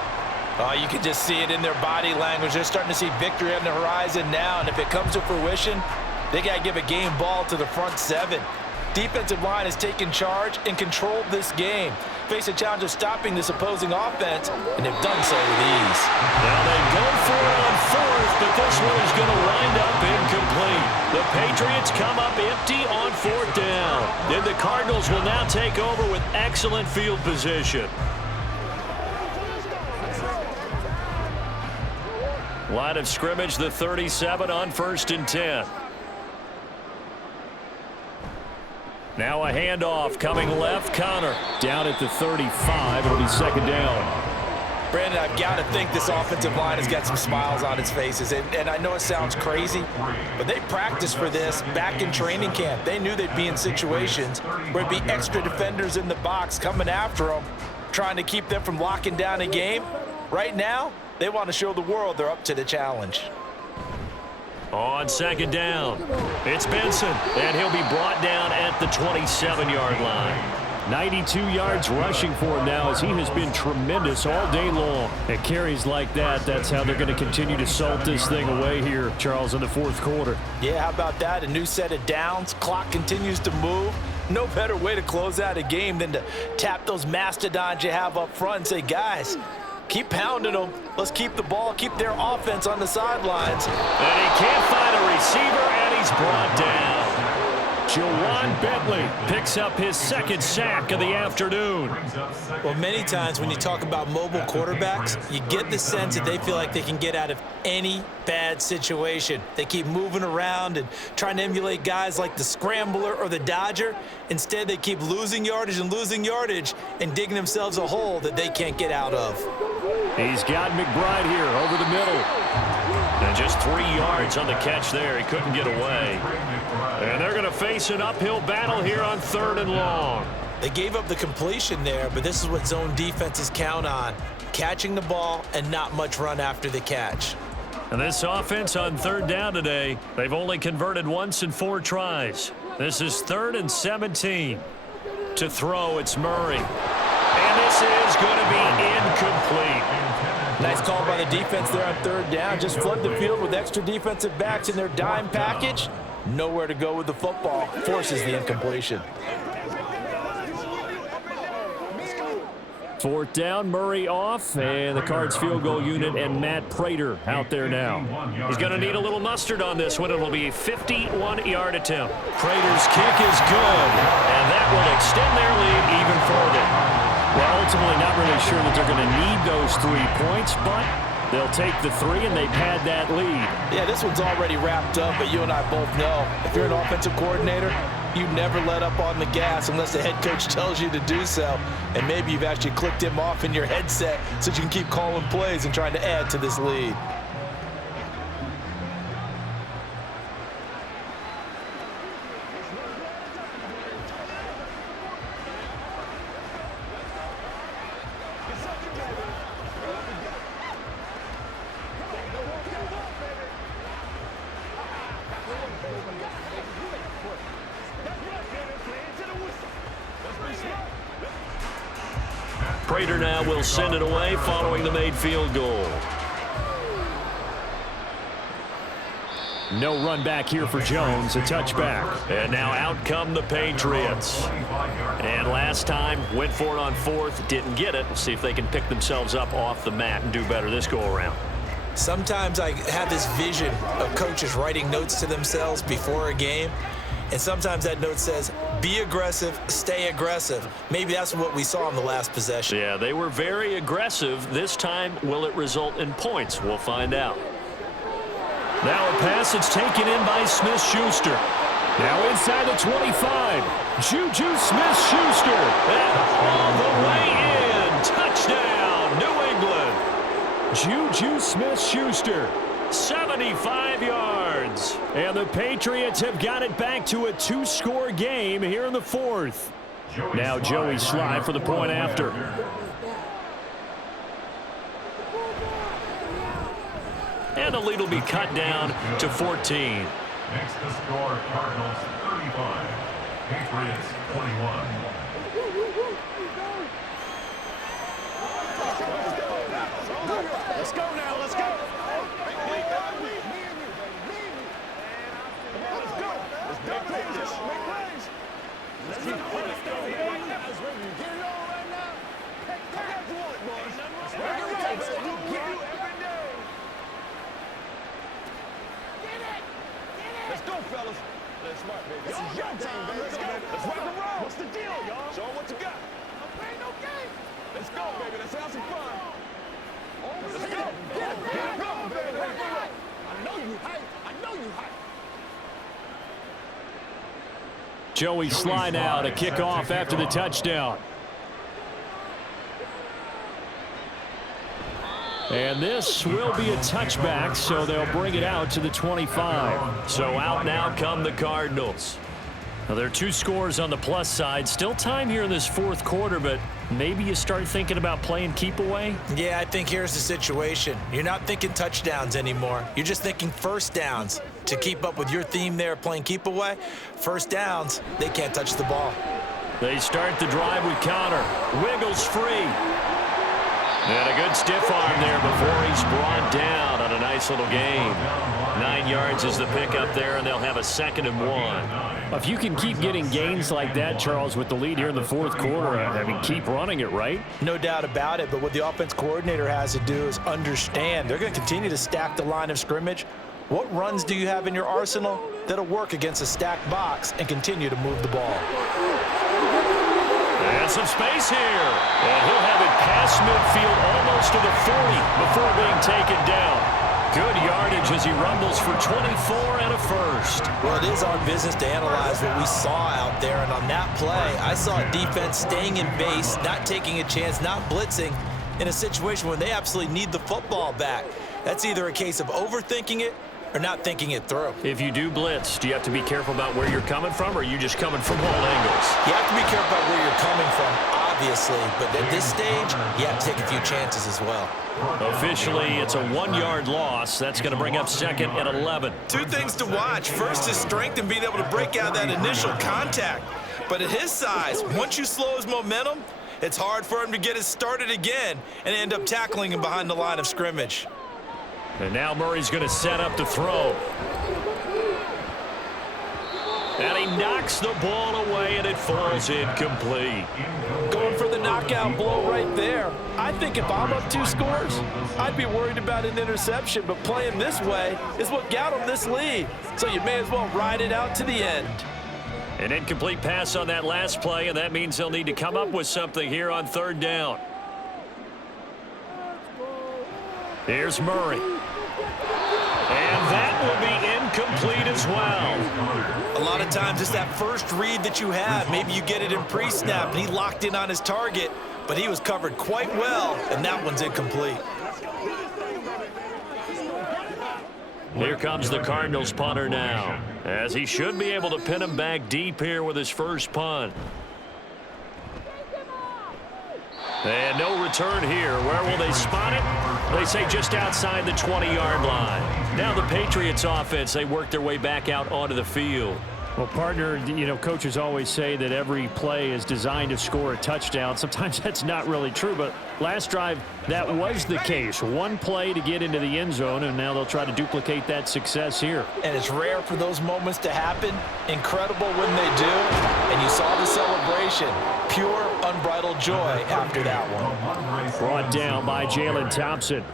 You can just see it in their body language. They're starting to see victory on the horizon now, and if it comes to fruition, they got to give a game ball to the front 7. Defensive line has taken charge and controlled this game. Face a challenge of stopping this opposing offense, and they've done so with ease. Now they go for it on 4th, but this one is going to wind up incomplete. The Patriots come up empty on 4th down. And the Cardinals will now take over with excellent field position. Line of scrimmage, the 37 on 1st and 10. Now a handoff coming left. Connor down at the 35. It'll be 2nd down. Brandon, I've got to think this offensive line has got some smiles on its faces. And I know it sounds crazy, but they practiced for this back in training camp. They knew they'd be in situations where it'd be extra defenders in the box coming after them, trying to keep them from locking down a game. Right now, they want to show the world they're up to the challenge. On 2nd down, it's Benson, and he'll be brought down at the 27-yard line. 92 yards rushing for him now, as he has been tremendous all day long. At carries like that, that's how they're going to continue to salt this thing away here, Charles, in the fourth quarter. Yeah, how about that? A new set of downs. Clock continues to move. No better way to close out a game than to tap those mastodons you have up front and say, guys, keep pounding them. Let's keep the ball, keep their offense on the sidelines. And he can't find a receiver, and he's brought down. Jawan Bentley picks up his 2nd sack of the afternoon. Well, many times when you talk about mobile quarterbacks, you get the sense that they feel like they can get out of any bad situation. They keep moving around and trying to emulate guys like the Scrambler or the Dodger. Instead, they keep losing yardage and digging themselves a hole that they can't get out of. He's got McBride here over the middle. And just 3 yards on the catch there. He couldn't get away. And they're going to face an uphill battle here on 3rd and long. They gave up the completion there, but this is what zone defenses count on. Catching the ball and not much run after the catch. And this offense on 3rd down today, they've only converted once in 4 tries. This is 3rd and 17. To throw, it's Murray. And this is going to be incomplete. Nice call by the defense there on 3rd down. Just flood the field with extra defensive backs in their dime package. Nowhere to go with the football. Forces the incompletion. 4th down, Murray off, and the Cards field goal unit and Matt Prater out there now. He's going to need a little mustard on this one. It'll be a 51-yard attempt. Prater's kick is good, and that will extend their lead even further. Well, ultimately not really sure that they're going to need those 3 points, but they'll take the 3, and they've had that lead. Yeah, this one's already wrapped up, but you and I both know if you're an offensive coordinator, you never let up on the gas unless the head coach tells you to do so. And maybe you've actually clicked him off in your headset so you can keep calling plays and trying to add to this lead. Prater now will send it away following the made field goal. No run back here for Jones, a touchback. And now out come the Patriots. And last time, went for it on fourth, didn't get it. We'll see if they can pick themselves up off the mat and do better this go-around. Sometimes I have this vision of coaches writing notes to themselves before a game, and sometimes that note says, be aggressive, stay aggressive. Maybe that's what we saw in the last possession. Yeah, they were very aggressive. This time, will it result in points? We'll find out. Now a pass that's taken in by Smith-Schuster. Now inside the 25. Juju Smith-Schuster. And all the way in. Touchdown, New England. Juju Smith-Schuster. 75 yards. And the Patriots have got it back to a two-score game here in the fourth. Now Joey Sly for the point after. And the lead will be cut down to 14. Next to score, Cardinals 35, Patriots 21. Let's go now, let's go. Let's go, fellas. Let's smart, baby. This is your time, baby. Let's go. Let's rock and roll. What's the deal, y'all? Show 'em what you got. I'm playing no game. Let's go, baby. Let's have some fun. Let's go. Get go, baby. I know you hype. I know you hype. Joey Sly now to kick off after the touchdown. And this will be a touchback, so they'll bring it out to the 25. So out now come the Cardinals. Now, there are two scores on the plus side. Still time here in this fourth quarter, but maybe you start thinking about playing keep away? Yeah, I think here's the situation. You're not thinking touchdowns anymore. You're just thinking first downs. To keep up with your theme there, playing keep away, first downs, they can't touch the ball. They start the drive with Connor. Wiggles free. And a good stiff arm there before he's brought down on a nice little gain. 9 yards is the pickup there, and they'll have a 2nd and 1. If you can keep getting gains like that, Charles, with the lead here in the fourth quarter, I mean, keep running it, right? No doubt about it, but what the offense coordinator has to do is understand they're going to continue to stack the line of scrimmage. What runs do you have in your arsenal that'll work against a stacked box and continue to move the ball? And some space here. And he'll have it past midfield almost to the 40 before being taken down. Good yardage as he rumbles for 24 and a first. Well, it is our business to analyze what we saw out there, and on that play, I saw a defense staying in base, not taking a chance, not blitzing, in a situation where they absolutely need the football back. That's either a case of overthinking it or not thinking it through. If you do blitz, do you have to be careful about where you're coming from, or are you just coming from all angles? You have to be careful about where you're coming from, obviously, but at this stage, you have to take a few chances as well. Officially, it's a 1-yard loss. That's going to bring up 2nd and 11. Two things to watch. First is strength and being able to break out that initial contact. But at his size, once you slow his momentum, it's hard for him to get it started again and end up tackling him behind the line of scrimmage. And now Murray's going to set up to throw. And he knocks the ball away, and it falls incomplete. Going for the knockout blow right there. I think if I'm up 2 scores, I'd be worried about an interception, but playing this way is what got him this lead. So you may as well ride it out to the end. An incomplete pass on that last play, and that means they'll need to come up with something here on 3rd down. Here's Murray. And that will be incomplete as well. A lot of times it's that first read that you have. Maybe you get it in pre-snap, and he locked in on his target, but he was covered quite well, and that one's incomplete. Here comes the Cardinals punter now, as he should be able to pin him back deep here with his first punt. And no return here. Where will they spot it? They say just outside the 20-yard line. Now the Patriots offense, they work their way back out onto the field. Well, partner, you know, coaches always say that every play is designed to score a touchdown. Sometimes that's not really true, but last drive, that was the case. One play to get into the end zone, and now they'll try to duplicate that success here. And it's rare for those moments to happen. Incredible when they do. And you saw the celebration. Pure, unbridled joy after that one. Brought down by Jalen Thompson.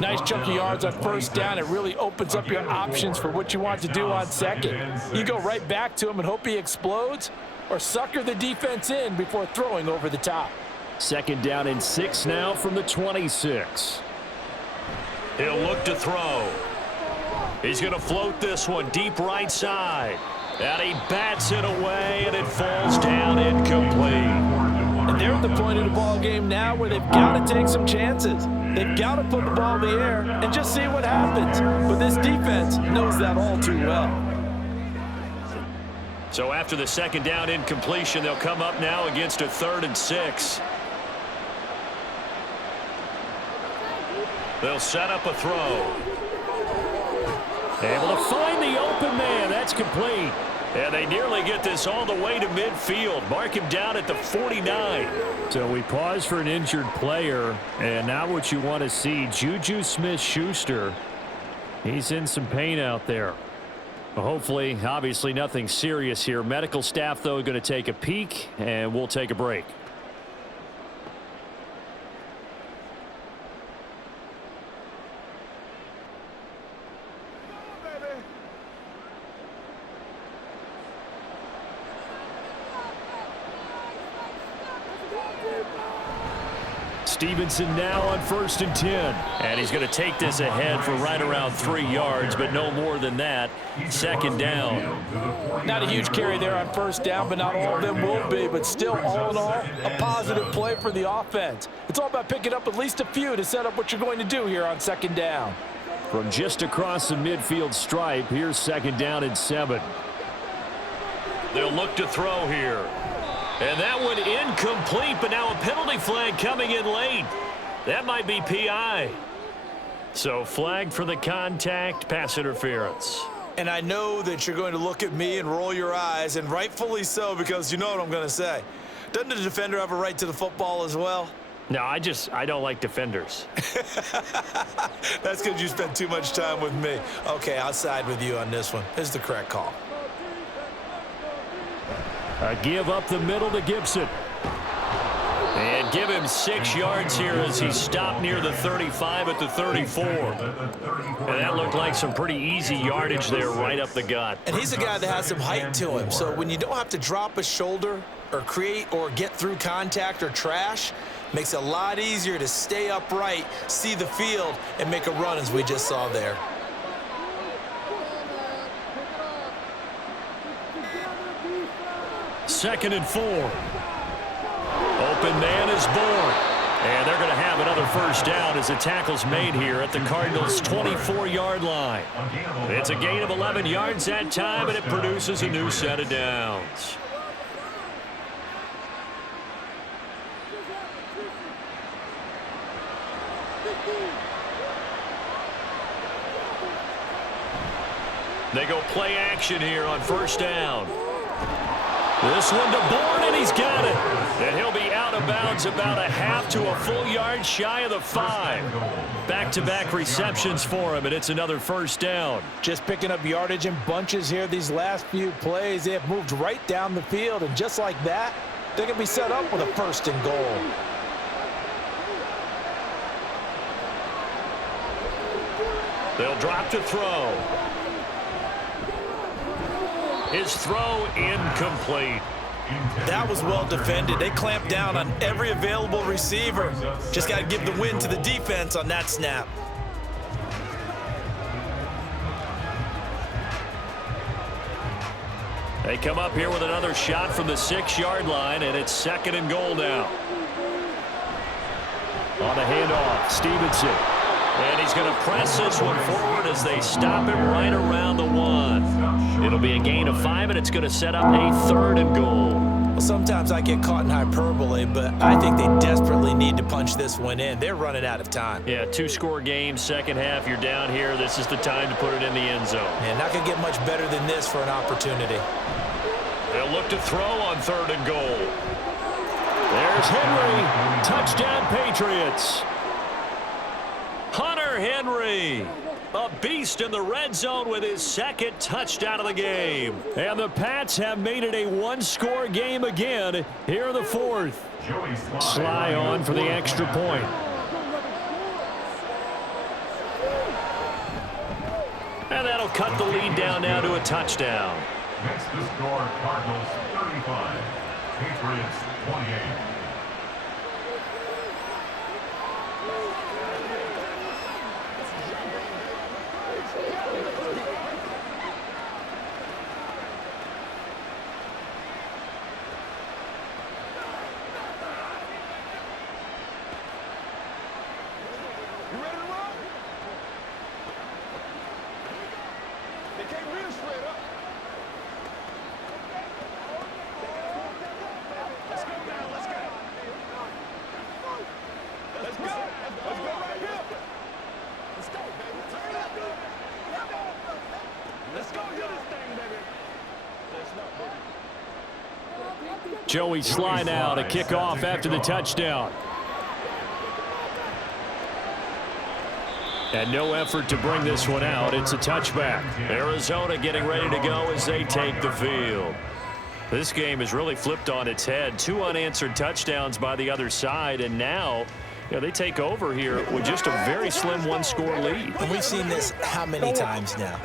Nice chunk of yards on first down. It really opens up your options for what you want to do on second. You go right back to him and hope he explodes, or sucker the defense in before throwing over the top. 2nd down and 6 now from the 26. He'll look to throw. He's going to float this one deep right side. And he bats it away, and it falls down incomplete. And they're at the point of the ball game now where they've got to take some chances. They've got to put the ball in the air and just see what happens. But this defense knows that all too well. So after the 2nd down incompletion, they'll come up now against a 3rd and 6. They'll set up a throw. Able to find the open man. That's complete. And they nearly get this all the way to midfield. Mark him down at the 49. So we pause for an injured player, and now what you want to see, Juju Smith-Schuster. He's in some pain out there. Well, hopefully, obviously nothing serious here. Medical staff, though, going to take a peek, and we'll take a break. Stevenson now on 1st and 10. And he's going to take this ahead for right around 3 yards, but no more than that. 2nd down. Not a huge carry there on first down, but not all of them will be. But still, all in all, a positive play for the offense. It's all about picking up at least a few to set up what you're going to do here on 2nd down. From just across the midfield stripe, here's 2nd down and 7. They'll look to throw here. And that one incomplete, but now a penalty flag coming in late. That might be PI. So flag for the contact, pass interference. And I know that you're going to look at me and roll your eyes, and rightfully so, because you know what I'm going to say. Doesn't the defender have a right to the football as well? No, I don't like defenders. That's because you spent too much time with me. Okay, I'll side with you on this one. This is the correct call. A give up the middle to Gibson. And give him 6 yards here as he stopped near the 35 at the 34. And that looked like some pretty easy yardage there right up the gut. And he's a guy that has some height to him. So when you don't have to drop a shoulder or create or get through contact or trash, makes it a lot easier to stay upright, see the field, and make a run as we just saw there. Second and 4. Open man is born. And they're going to have another first down as the tackle's made here at the Cardinals' 24-yard line. It's a gain of 11 yards that time, and it produces a new set of downs. They go play action here on first down. This one to Bourne, and he's got it. And he'll be out of bounds about a half to a full yard shy of the 5. Back-to-back receptions for him, and it's another first down. Just picking up yardage in bunches here these last few plays. They have moved right down the field, and just like that, they're going to be set up with a 1st and goal. They'll drop to throw. His throw incomplete. That was well defended. They clamped down on every available receiver. Just got to give the win to the defense on that snap. They come up here with another shot from the 6-yard line, and it's 2nd and goal now. On the handoff, Stevenson. And he's going to press this one forward as they stop him right around the 1. It'll be a gain of 5, and it's going to set up a 3rd and goal. Well, sometimes I get caught in hyperbole, but I think they desperately need to punch this one in. They're running out of time. Yeah, 2-score game, second half, you're down here. This is the time to put it in the end zone. Man, not going to get much better than this for an opportunity. They'll look to throw on 3rd and goal. There's Henry. Touchdown, Patriots. Hunter Henry, a beast in the red zone with his 2nd touchdown of the game. And the Pats have made it a one-score game again here in the 4th. Sly on for the extra point. And that'll cut the lead down now to a touchdown. Next to score, Cardinals 35, Patriots 28. Joey Sly now to kick off after the touchdown. And no effort to bring this one out. It's a touchback. Arizona getting ready to go as they take the field. This game is really flipped on its head. 2 unanswered touchdowns by the other side, and now they take over here with just a very slim one-score lead. And we've seen this how many times now?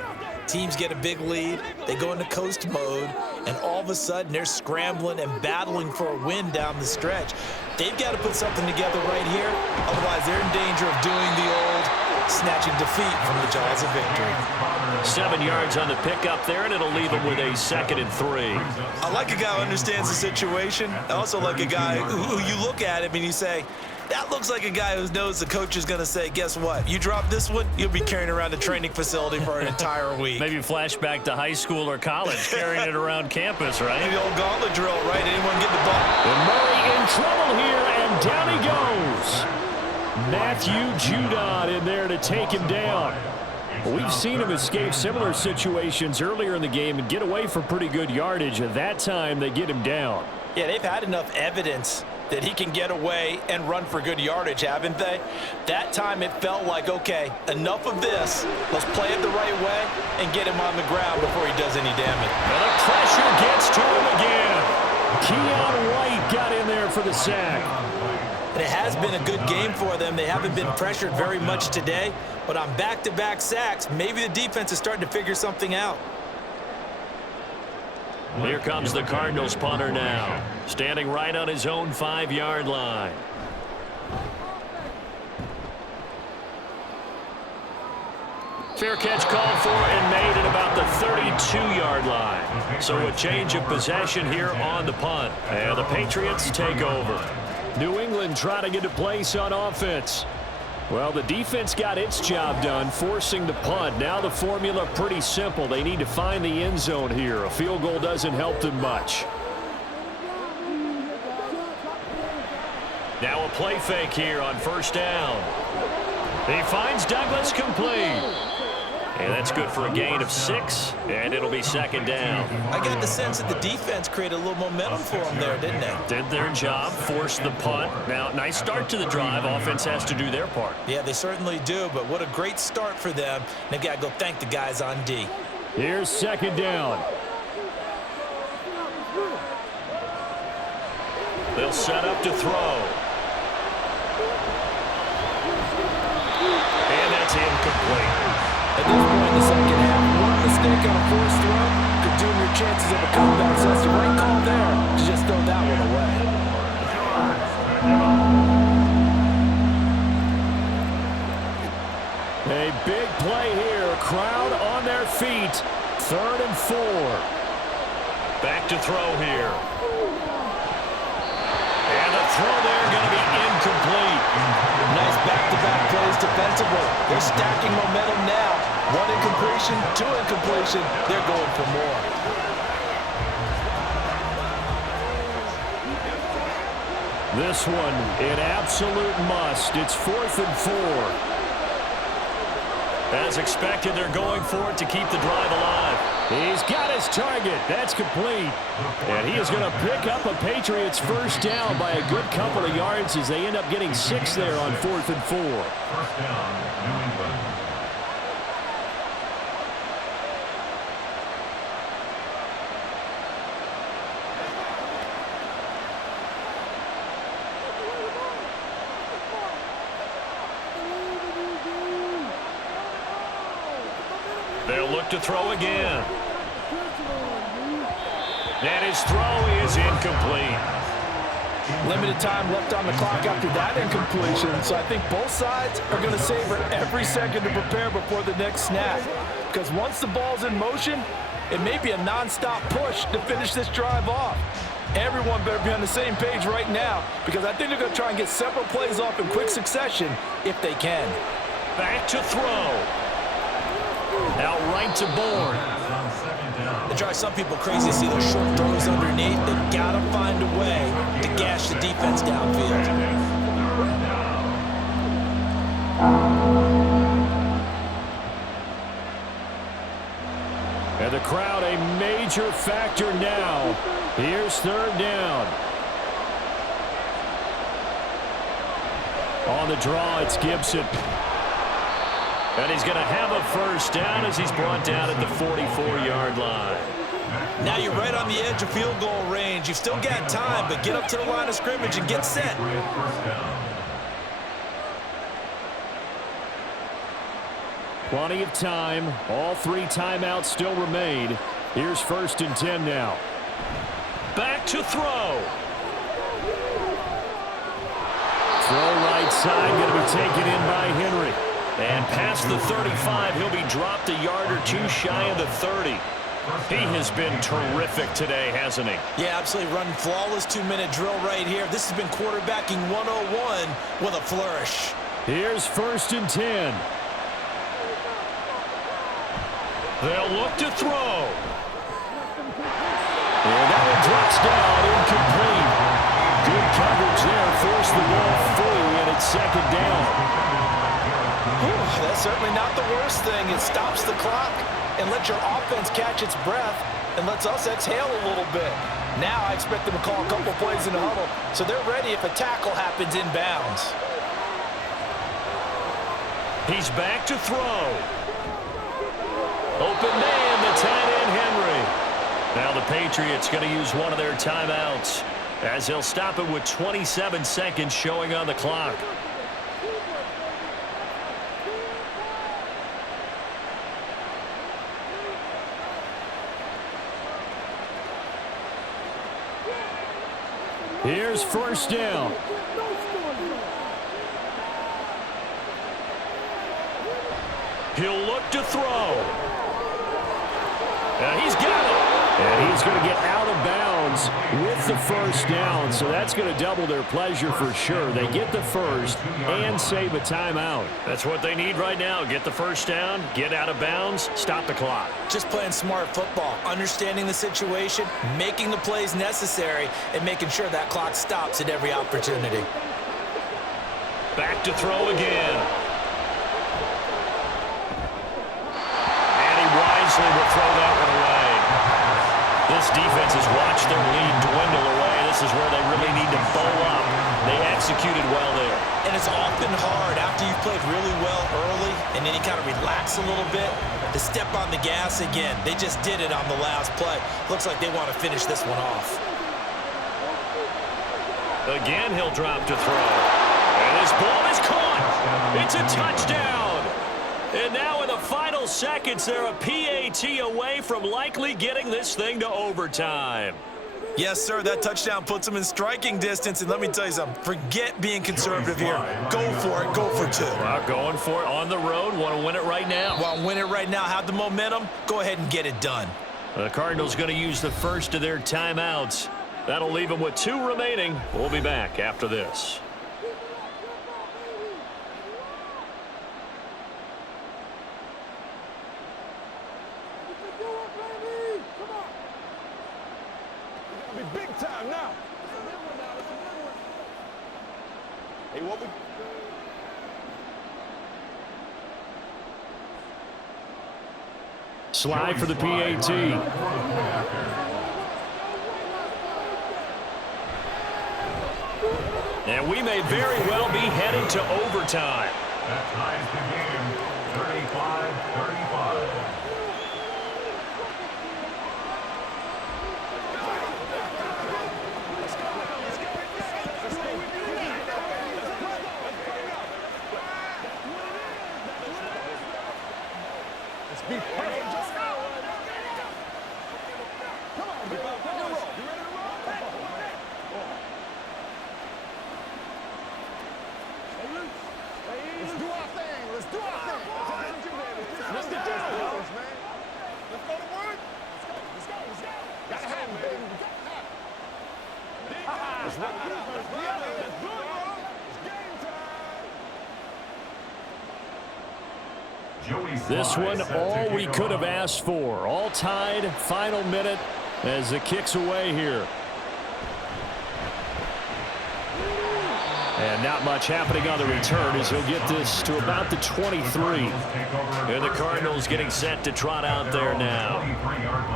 Teams get a big lead, they go into coast mode, and all of a sudden they're scrambling and battling for a win down the stretch. They've got to put something together right here, otherwise they're in danger of doing the old snatching defeat from the jaws of victory. 7 yards on the pickup there, and it'll leave them with a 2nd and 3. I like a guy who understands the situation. I also like a guy who you look at him and you say, that looks like a guy who knows the coach is going to say, guess what? You drop this one, you'll be carrying around a training facility for an entire week. Maybe flashback to high school or college, carrying it around campus, right? The old gauntlet drill, right? Anyone get the ball? And Murray in trouble here, and down he goes. Matthew Judon in there to take him down. We've seen him escape similar situations earlier in the game and get away for pretty good yardage. At that time, they get him down. Yeah, they've had enough evidence that he can get away and run for good yardage, haven't they? That time it felt like, okay, enough of this. Let's play it the right way and get him on the ground before he does any damage. And the pressure gets to him again. Keon White got in there for the sack. And it has been a good game for them. They haven't been pressured very much today, but on back-to-back sacks, maybe the defense is starting to figure something out. Here comes the Cardinals punter now, standing right on his own 5-yard line. Fair catch called for and made at about the 32-yard line. So a change of possession here on the punt. And the Patriots take over. New England trying to get a place on offense. Well, the defense got its job done, forcing the punt. Now the formula pretty simple. They need to find the end zone here. A field goal doesn't help them much. Now a play fake here on 1st down. He finds Douglas complete. And that's good for a gain of 6, and it'll be 2nd down. I got the sense that the defense created a little momentum for them there, didn't they? Did their job, forced the punt. Now, nice start to the drive. Offense has to do their part. Yeah, they certainly do, but what a great start for them. They've got to go thank the guys on D. Here's 2nd down. They'll set up to throw. And that's incomplete. At this point in the second half, one mistake on a forced throw could doom your chances of a comeback. So that's the right call there to just throw that one away. A big play here. Crowd on their feet. 3rd and 4. Back to throw here. And the throw there going to be incomplete. Nice back-to-back plays defensively. They're stacking momentum now. 1 incompletion, 2 incompletion. They're going for more. This one, an absolute must. It's 4th and 4. As expected, they're going for it to keep the drive alive. He's got his target. That's complete. And he is going to pick up a Patriots first down by a good couple of yards as they end up getting 6 there on 4th and 4. First down, New England. They'll look to throw again. And his throw is incomplete. Limited time left on the clock after that incompletion, so I think both sides are going to savor every second to prepare before the next snap. Because once the ball's in motion, it may be a nonstop push to finish this drive off. Everyone better be on the same page right now, because I think they're going to try and get several plays off in quick succession if they can. Back to throw. Out right to Bourne. It drives some people crazy to see those short throws underneath. They've got to find a way to gash the defense downfield. And the crowd a major factor now. Here's 3rd down. On the draw, it's Gibson. And he's going to have a first down as he's brought down at the 44-yard line. Now you're right on the edge of field goal range. You've still got time, but get up to the line of scrimmage and get set. Plenty of time. All 3 timeouts still remain. Here's 1st and 10 now. Back to throw. Throw right side, going to be taken in by Henry. And past the 35, he'll be dropped a yard or 2 shy of the 30. He has been terrific today, hasn't he? Yeah, absolutely running flawless 2-minute drill right here. This has been quarterbacking 101 with a flourish. Here's 1st and 10. They'll look to throw. And that one drops down, incomplete. Good coverage there, forced the ball free, and it's 2nd down. That's certainly not the worst thing. It stops the clock and lets your offense catch its breath and lets us exhale a little bit. Now I expect them to call a couple plays in the huddle so they're ready if a tackle happens inbounds. He's back to throw. Open man, the tight end Henry. Now the Patriots going to use one of their timeouts as they'll stop it with 27 seconds showing on the clock. Here's 1st down. He'll look to throw. And he's got it. And he's going to get out of bounds with the first down, so that's going to double their pleasure for sure. They get the first and save a timeout. That's what they need right now. Get the first down, get out of bounds, stop the clock. Just playing smart football, understanding the situation, making the plays necessary, and making sure that clock stops at every opportunity. Back to throw again. And he wisely will throw that one away. This defense has watched their lead dwindle away. This is where they really need to bow up. They executed well there. And it's often hard after you've played really well early and then you kind of relax a little bit to step on the gas again. They just did it on the last play. Looks like they want to finish this one off. Again, he'll drop to throw. And this ball is caught. It's a touchdown. And now in the final seconds, they're a PAT away from likely getting this thing to overtime. Yes, sir, that touchdown puts them in striking distance. And let me tell you something, forget being conservative here. Go for it, go for 2. Well, going for it on the road. Want to win it right now. Want to win it right now, have the momentum, go ahead and get it done. The Cardinals going to use the first of their timeouts. That'll leave them with 2 remaining. We'll be back after this. Big time now. Hey, what we... Slide for the PAT. And we may very well be headed to overtime. That ties the game, 35-35. This one, all we could have asked for. All tied, final minute as the kick's away here. And not much happening on the return as he'll get this to about the 23. And the Cardinals getting set to trot out there now.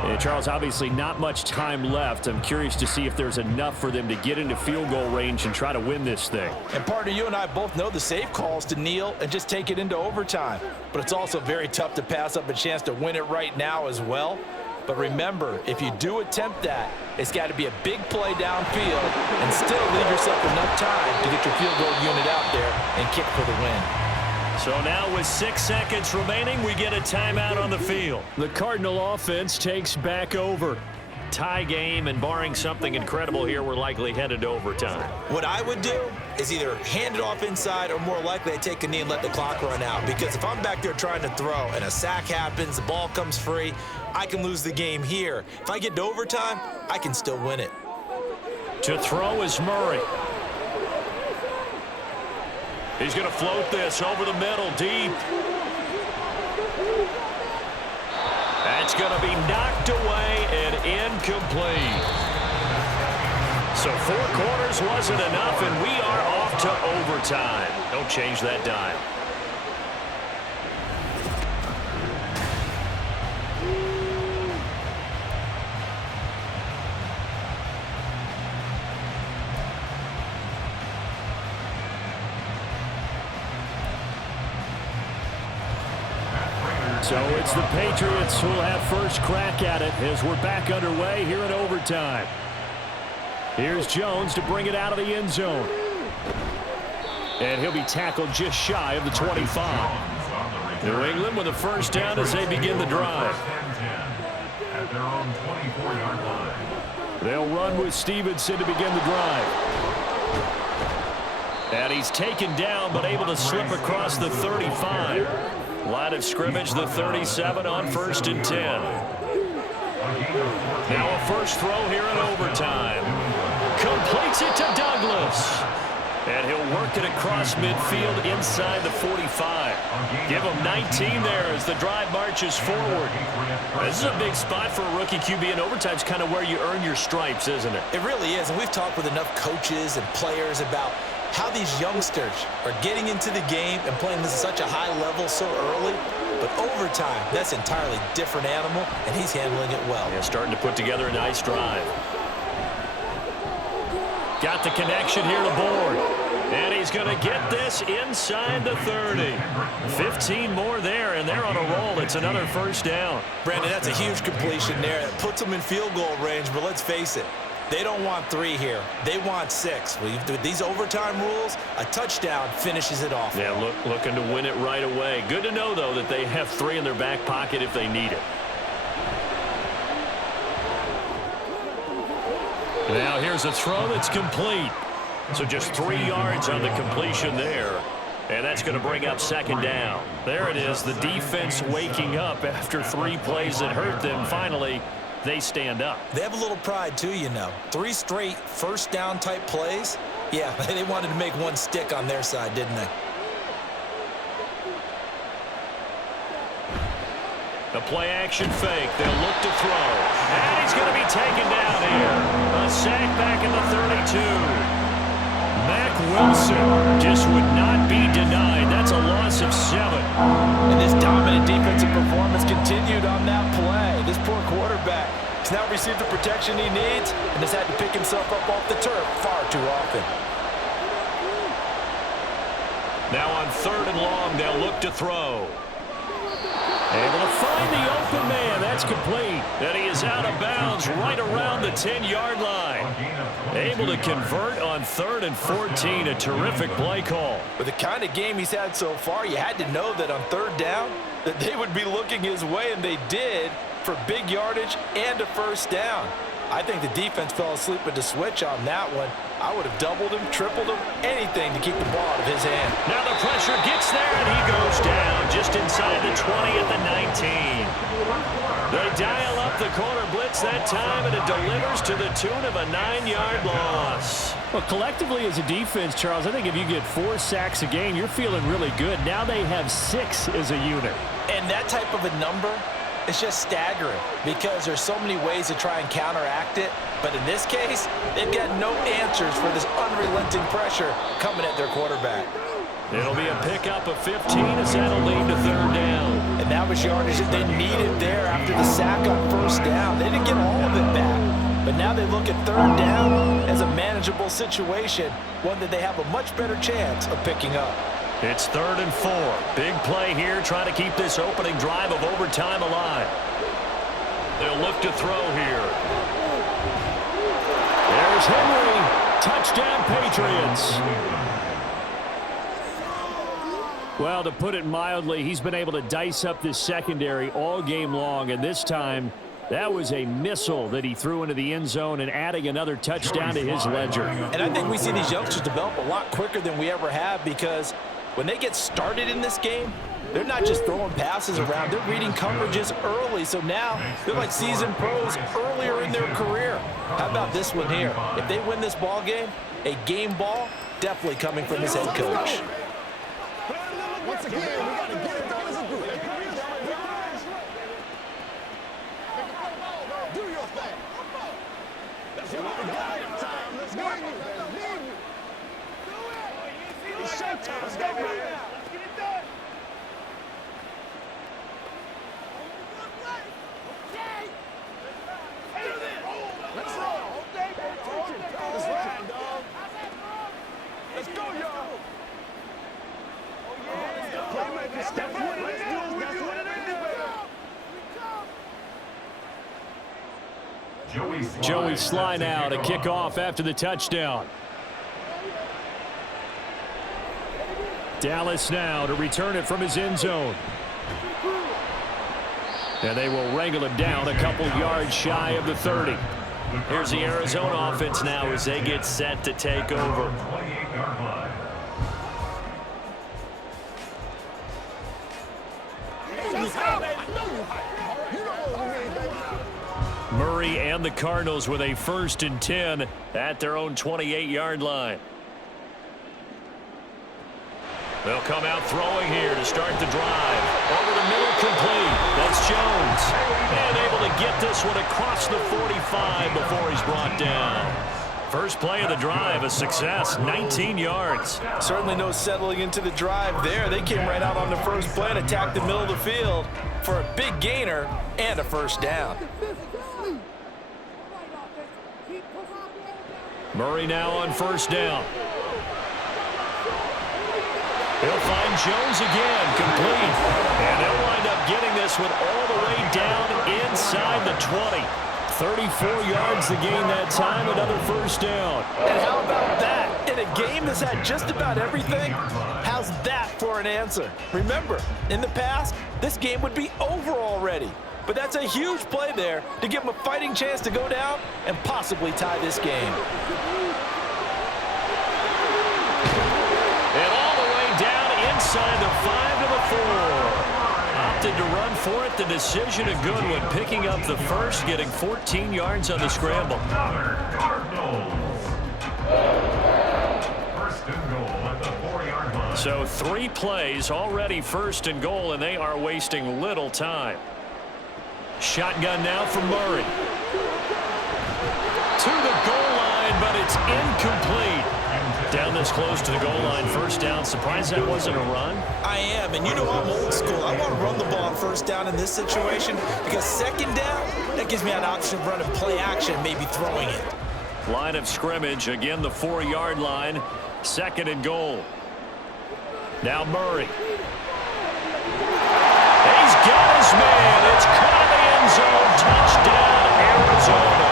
Hey, Charles, obviously not much time left. I'm curious to see if there's enough for them to get into field goal range and try to win this thing. And partner, you and I both know the safe calls to kneel and just take it into overtime. But it's also very tough to pass up a chance to win it right now as well. But remember, if you do attempt that, it's got to be a big play downfield and still leave yourself enough time to get your field goal unit out there and kick for the win. So now with 6 seconds remaining, we get a timeout on the field. The Cardinal offense takes back over. Tie game, and barring something incredible here, we're likely headed to overtime. What I would do is either hand it off inside or more likely I take a knee and let the clock run out. Because if I'm back there trying to throw and a sack happens, the ball comes free, I can lose the game here. If I get to overtime, I can still win it. To throw is Murray. He's going to float this over the middle, deep. That's going to be knocked away and incomplete. So 4 quarters wasn't enough, and we are off to overtime. Don't change that dime. So it's the Patriots who will have first crack at it as we're back underway here in overtime. Here's Jones to bring it out of the end zone. And he'll be tackled just shy of the 25. New England with a first down as they begin the drive. At their own 24-yard line. They'll run with Stevenson to begin the drive. And he's taken down but able to slip across the 35. Line of scrimmage, the 37 on 1st and 10. Now a first throw here in overtime. Completes it to Douglas. And he'll work it across midfield inside the 45. Give him 19 there as the drive marches forward. This is a big spot for a rookie QB, and overtime's kind of where you earn your stripes, isn't it? It really is, and we've talked with enough coaches and players about how these youngsters are getting into the game and playing this at such a high level so early. But overtime, that's an entirely different animal, and he's handling it well. Yeah, starting to put together a nice drive. Got the connection here to Bourne. And he's going to get this inside the 30. 15 more there, and they're on a roll. It's another first down. Brandon, that's a huge completion there. It puts them in field goal range, but let's face it, they don't want 3 here. They want 6. With these overtime rules, a touchdown finishes it off. Yeah, looking to win it right away. Good to know, though, that they have 3 in their back pocket if they need it. Now here's a throw that's complete. So just 3 yards on the completion there. And that's going to bring up second down. There it is, the defense waking up after 3 plays that hurt them. Finally, they stand up. They have a little pride, too, you know. 3 straight first down type plays. Yeah, they wanted to make one stick on their side, didn't they? The play action fake. They'll look to throw. And he's going to be taken down here. A sack back in the 32. Mack Wilson just would not be denied. That's a loss of 7. And this dominant defensive performance continued on that play. This poor quarterback has now received the protection he needs and has had to pick himself up off the turf far too often. Now on 3rd and long, they'll look to throw. Able to find the open man. That's complete. And he is out of bounds right around the 10-yard line. Able to convert on 3rd and 14. A terrific play call. With the kind of game he's had so far, you had to know that on 3rd down that they would be looking his way, and they did, for big yardage and a first down. I think the defense fell asleep with the switch on that one. I would have doubled him, tripled him, anything to keep the ball out of his hand. Now the pressure gets there, and he goes down just inside the 20 at the 19. They dial up the corner blitz that time, and it delivers to the tune of a 9-yard loss. Well, collectively as a defense, Charles, I think if you get 4 sacks a game, you're feeling really good. Now they have 6 as a unit. And that type of a number, it's just staggering because there's so many ways to try and counteract it. But in this case, they've got no answers for this unrelenting pressure coming at their quarterback. It'll be a pickup of 15 as that'll lead to 3rd down. And that was yardage that they needed there after the sack on first down. They didn't get all of it back. But now they look at 3rd down as a manageable situation, one that they have a much better chance of picking up. It's 3rd and 4. Big play here, trying to keep this opening drive of overtime alive. They'll look to throw here. There's Henry. Touchdown, Patriots. Well, to put it mildly, he's been able to dice up this secondary all game long, and this time that was a missile that he threw into the end zone and adding another touchdown to his ledger. And I think we see these youngsters develop a lot quicker than we ever have because when they get started in this game, they're not just throwing passes around. They're reading coverages early. So now they're like seasoned pros earlier in their career. How about this one here? If they win this ball game, a game ball definitely coming from his head coach. Once again, we got to get it done as a group. Do your thing. That's what we got. Time. Let's go. It's showtime. Let's go. Let's get it done. Let's roll. Let's ride, dog. Let's go, y'all. Playmaker, step up. Let's do what we do. Joey Sly now to kick off after the touchdown. Dallas now to return it from his end zone. And they will wrangle him down a couple yards shy of the 30. Here's the Arizona offense now as they get set to take over. Murray and the Cardinals with a 1st and 10 at their own 28-yard line. They'll come out throwing here to start the drive. Over the middle, complete. That's Jones. And able to get this one across the 45 before he's brought down. First play of the drive, a success, 19 yards. Certainly no settling into the drive there. They came right out on the first play and attacked the middle of the field for a big gainer and a first down. Murray now on 1st down. He'll find Jones again, complete. And they'll wind up getting this one all the way down inside the 20. 34 yards to gain that time, another first down. And how about that? In a game that's had just about everything, how's that for an answer? Remember, in the past, this game would be over already. But that's a huge play there to give them a fighting chance to go down and possibly tie this game. And all the way down inside the 5 to the 4. Opted to run for it. The decision a good one. Picking up the first, getting 14 yards on the scramble. First and goal at the 4-yard line. So 3 plays already 1st and goal, and they are wasting little time. Shotgun now from Murray. To the goal line, but it's incomplete. Down this close to the goal line, first down. Surprised that wasn't a run? I am, and you know I'm old school. I want to run the ball on first down in this situation because second down, that gives me an option of running play action, maybe throwing it. Line of scrimmage, again the 4-yard line. Second and goal. Now Murray. He's got his man. It's caught in the end zone. Touchdown, Arizona.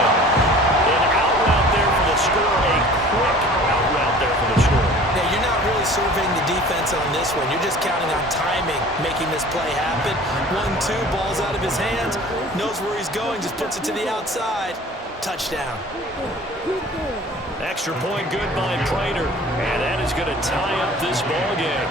An out route there for the score. A quick out route there for the score. Yeah, you're not really surveying the defense on this one. You're just counting on timing, making this play happen. 1-2, ball's out of his hands. Knows where he's going, just puts it to the outside. Touchdown. Extra point good by Prater. And that is going to tie up this ball game.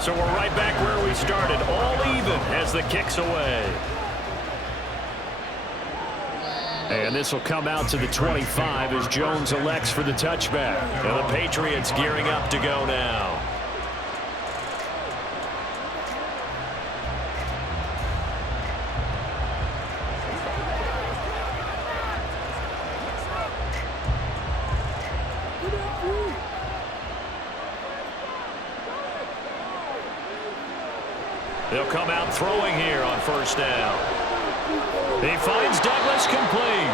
So we're right back where we started, all even as the kick's away. And this will come out to the 25 as Jones elects for the touchback. And the Patriots gearing up to go now. They'll come out throwing here on first down. He finds Douglas complete.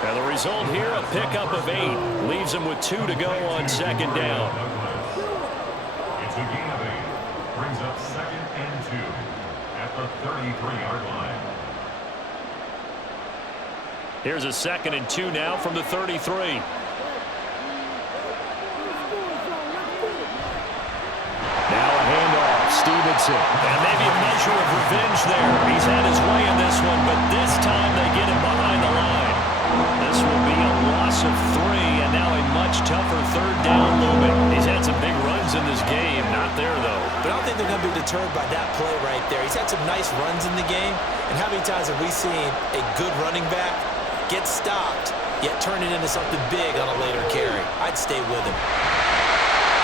And the result here, a pickup of 8. Leaves him with 2 to go on second down. It's a gain of 8. Brings up 2nd and 2 at the 33-yard line. Here's a 2nd and 2 now from the 33. Now a handoff. Stevenson. And maybe a measure of revenge there. He's had his way in this one, but this time they get him behind the line. This will be a loss of 3, and now a much tougher third down looming. He's had some big runs in this game. Not there, though. But I don't think they're going to be deterred by that play right there. He's had some nice runs in the game, and how many times have we seen a good running back get stopped, yet turn it into something big on a later carry? I'd stay with him.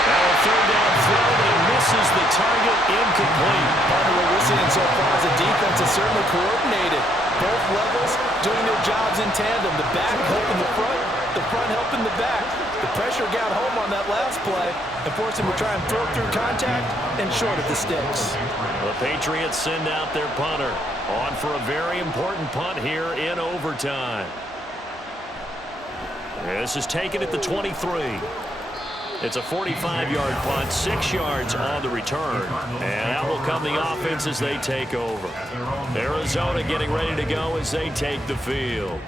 Now a third down throw, but it misses the target, incomplete. Part of what we're seeing so far is the defense is certainly coordinated. Both levels doing their jobs in tandem. The back helping the front helping the back. The pressure got home on that last play and forced him to try and throw through contact and short of the sticks. The Patriots send out their punter on for a very important punt here in overtime. This is taken at the 23. It's a 45-yard punt, 6 yards on the return. And out will come the offense as they take over. Arizona getting ready to go as they take the field.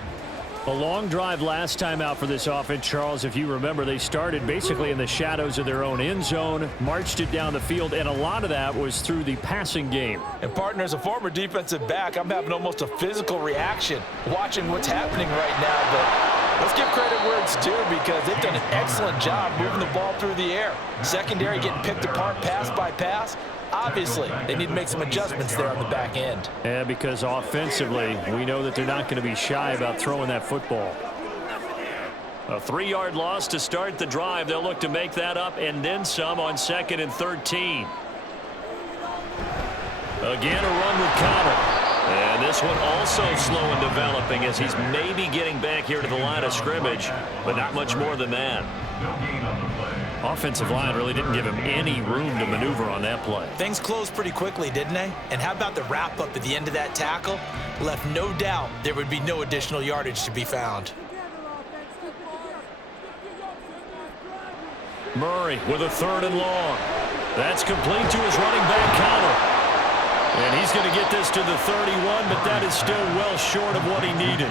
A long drive last time out for this offense, Charles. If you remember, they started basically in the shadows of their own end zone, marched it down the field, and a lot of that was through the passing game. And partner, as a former defensive back, I'm having almost a physical reaction watching what's happening right now. But let's give credit where it's due because they've done an excellent job moving the ball through the air. Secondary getting picked apart pass by pass. Obviously, they need to make some adjustments there on the back end. Yeah, because offensively, we know that they're not going to be shy about throwing that football. A 3-yard loss to start the drive. They'll look to make that up and then some on 2nd and 13. Again, a run with Connor. And this one also slow in developing as he's maybe getting back here to the line of scrimmage, but not much more than that. No gain on the play. Offensive line really didn't give him any room to maneuver on that play. Things closed pretty quickly, didn't they? And how about the wrap-up at the end of that tackle? Left no doubt there would be no additional yardage to be found. Murray with a 3rd and long. That's complete to his running back, Connor. And he's going to get this to the 31, but that is still well short of what he needed.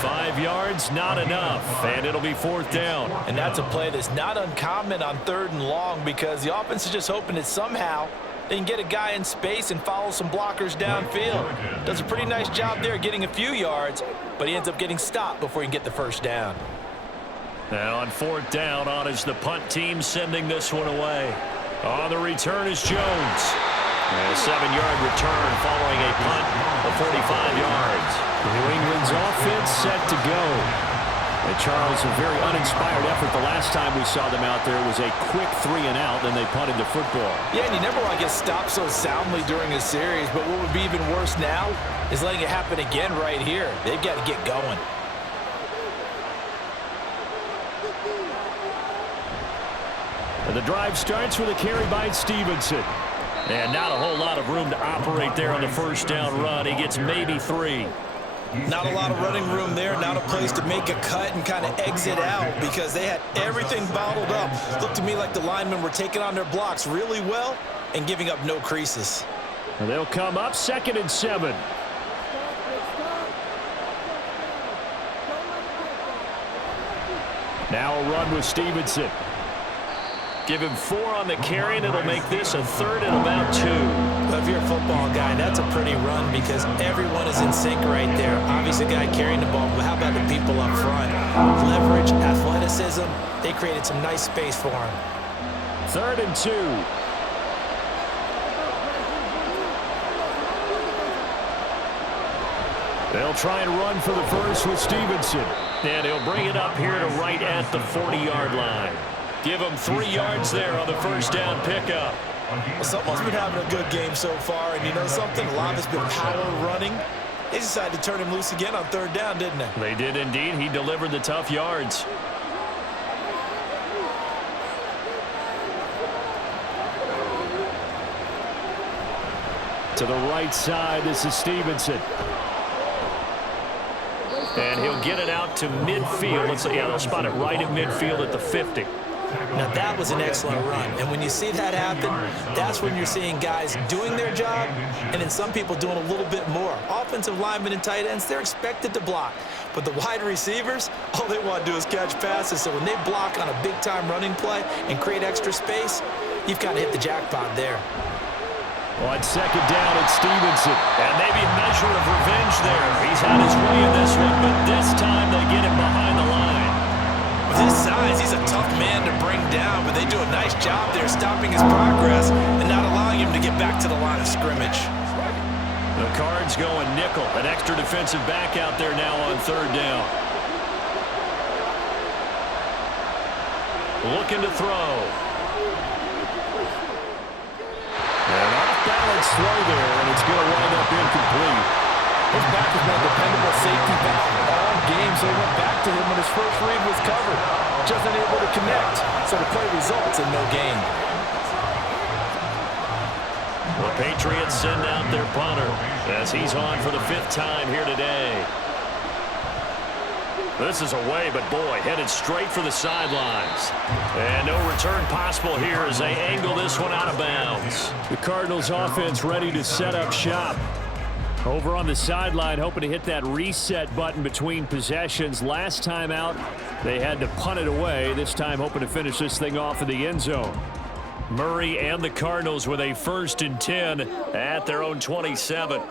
5 yards, not enough, and it'll be 4th down. And that's a play that's not uncommon on 3rd and long because the offense is just hoping that somehow they can get a guy in space and follow some blockers downfield. Does a pretty nice job there getting a few yards, but he ends up getting stopped before he can get the 1st down. Now on 4th down, on is the punt team sending this one away. On the return is Jones. And a 7-yard return following a punt of 45 yards. New England's offense set to go. And Charles, a very uninspired effort the last time we saw them out there was a quick 3-and-out, then they punted the football. Yeah, and you never want to get stopped so soundly during a series, but what would be even worse now is letting it happen again right here. They've got to get going. And the drive starts with a carry by Stevenson. And not a whole lot of room to operate there on the 1st down run. He gets maybe 3. Not a lot of running room there, not a place to make a cut and kind of exit out because they had everything bottled up. Looked to me like the linemen were taking on their blocks really well and giving up no creases. And they'll come up 2nd and 7. Now a run with Stevenson. Give him 4 on the carry, and it'll make this a 3rd and about 2. Well, if you're a football guy, that's a pretty run because everyone is in sync right there. Obviously, the guy carrying the ball, but how about the people up front? Leverage, athleticism, they created some nice space for him. 3rd and 2. They'll try and run for the first with Stevenson. And he'll bring it up here to right at the 40-yard line. Give him 3 yards there on the 1st down pickup. Well, someone's been having a good game so far, and you know something? A lot of it's been power running. They decided to turn him loose again on 3rd down, didn't they? They did indeed. He delivered the tough yards. To the right side, this is Stevenson. And he'll get it out to midfield. They'll spot it right at midfield at the 50. Now, that was an excellent run. And when you see that happen, that's when you're seeing guys doing their job and then some people doing a little bit more. Offensive linemen and tight ends, they're expected to block. But the wide receivers, all they want to do is catch passes. So when they block on a big-time running play and create extra space, you've kind of hit the jackpot there. On 2nd down, it's Stevenson. And maybe a measure of revenge there. He's had his way in this one, but this time they get him behind the line. With his size, he's a tough man to bring down, but they do a nice job there stopping his progress and not allowing him to get back to the line of scrimmage. The Cards going nickel. An extra defensive back out there now on 3rd down. Looking to throw. An off-balance throw there, and it's going to wind up incomplete. His back has been a dependable safety valve all game, so he went back to him when his first read was covered. Just unable to connect, so the play results in no gain. The Patriots send out their punter as he's on for the 5th time here today. This is away, but boy, headed straight for the sidelines. And no return possible here as they angle this one out of bounds. The Cardinals offense ready to set up shop. Over on the sideline, hoping to hit that reset button between possessions. Last time out, they had to punt it away. This time, hoping to finish this thing off in the end zone. Murray and the Cardinals with a 1st and 10 at their own 27.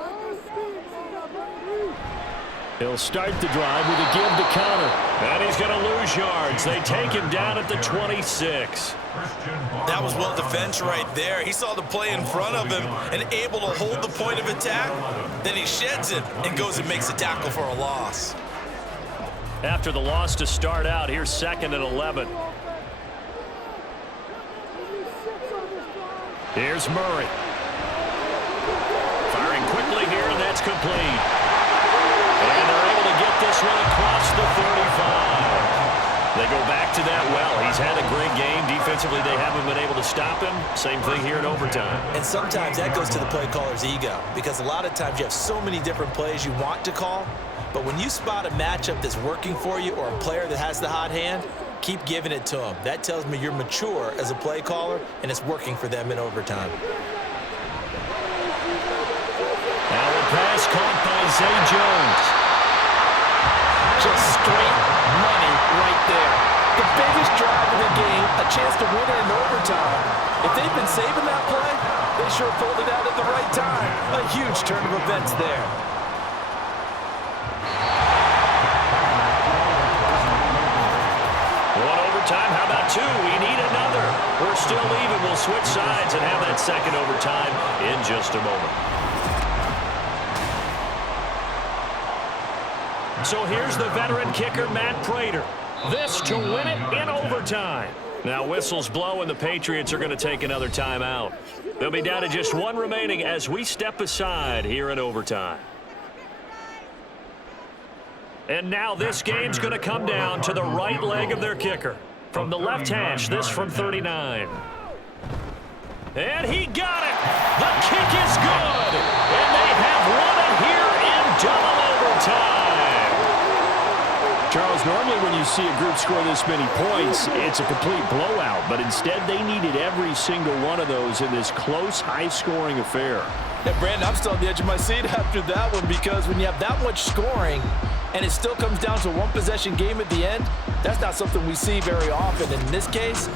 He'll start the drive with a give to counter. And he's going to lose yards. They take him down at the 26. That was well defense right there. He saw the play in front of him and able to hold the point of attack. Then he sheds it and goes and makes a tackle for a loss. After the loss to start out, here's 2nd and 11. Here's Murray. Firing quickly here, and that's complete. And they're able to get this one across the 35. They go back to that well. He's had a great game. Defensively, they haven't been able to stop him. Same thing here in overtime. And sometimes that goes to the play caller's ego because a lot of times you have so many different plays you want to call, but when you spot a matchup that's working for you or a player that has the hot hand, keep giving it to him. That tells me you're mature as a play caller, and it's working for them in overtime. Zay Jones. Just straight money right there. The biggest drive of the game, a chance to win it in overtime. If they've been saving that play, they sure pulled it out at the right time. A huge turn of events there. One overtime. How about two? We need another. We're still even. We'll switch sides and have that second overtime in just a moment. So here's the veteran kicker, Matt Prater. This to win it in overtime. Now whistles blow and the Patriots are going to take another timeout. They'll be down to just one remaining as we step aside here in overtime. And now this game's going to come down to the right leg of their kicker. From the left hash, this from 39. And he got it. The kick is good. And they have won it here in double overtime. Charles, normally when you see a group score this many points, it's a complete blowout. But instead, they needed every single one of those in this close, high-scoring affair. Yeah, Brandon, I'm still on the edge of my seat after that one because when you have that much scoring and it still comes down to a one-possession game at the end, that's not something we see very often. In this case,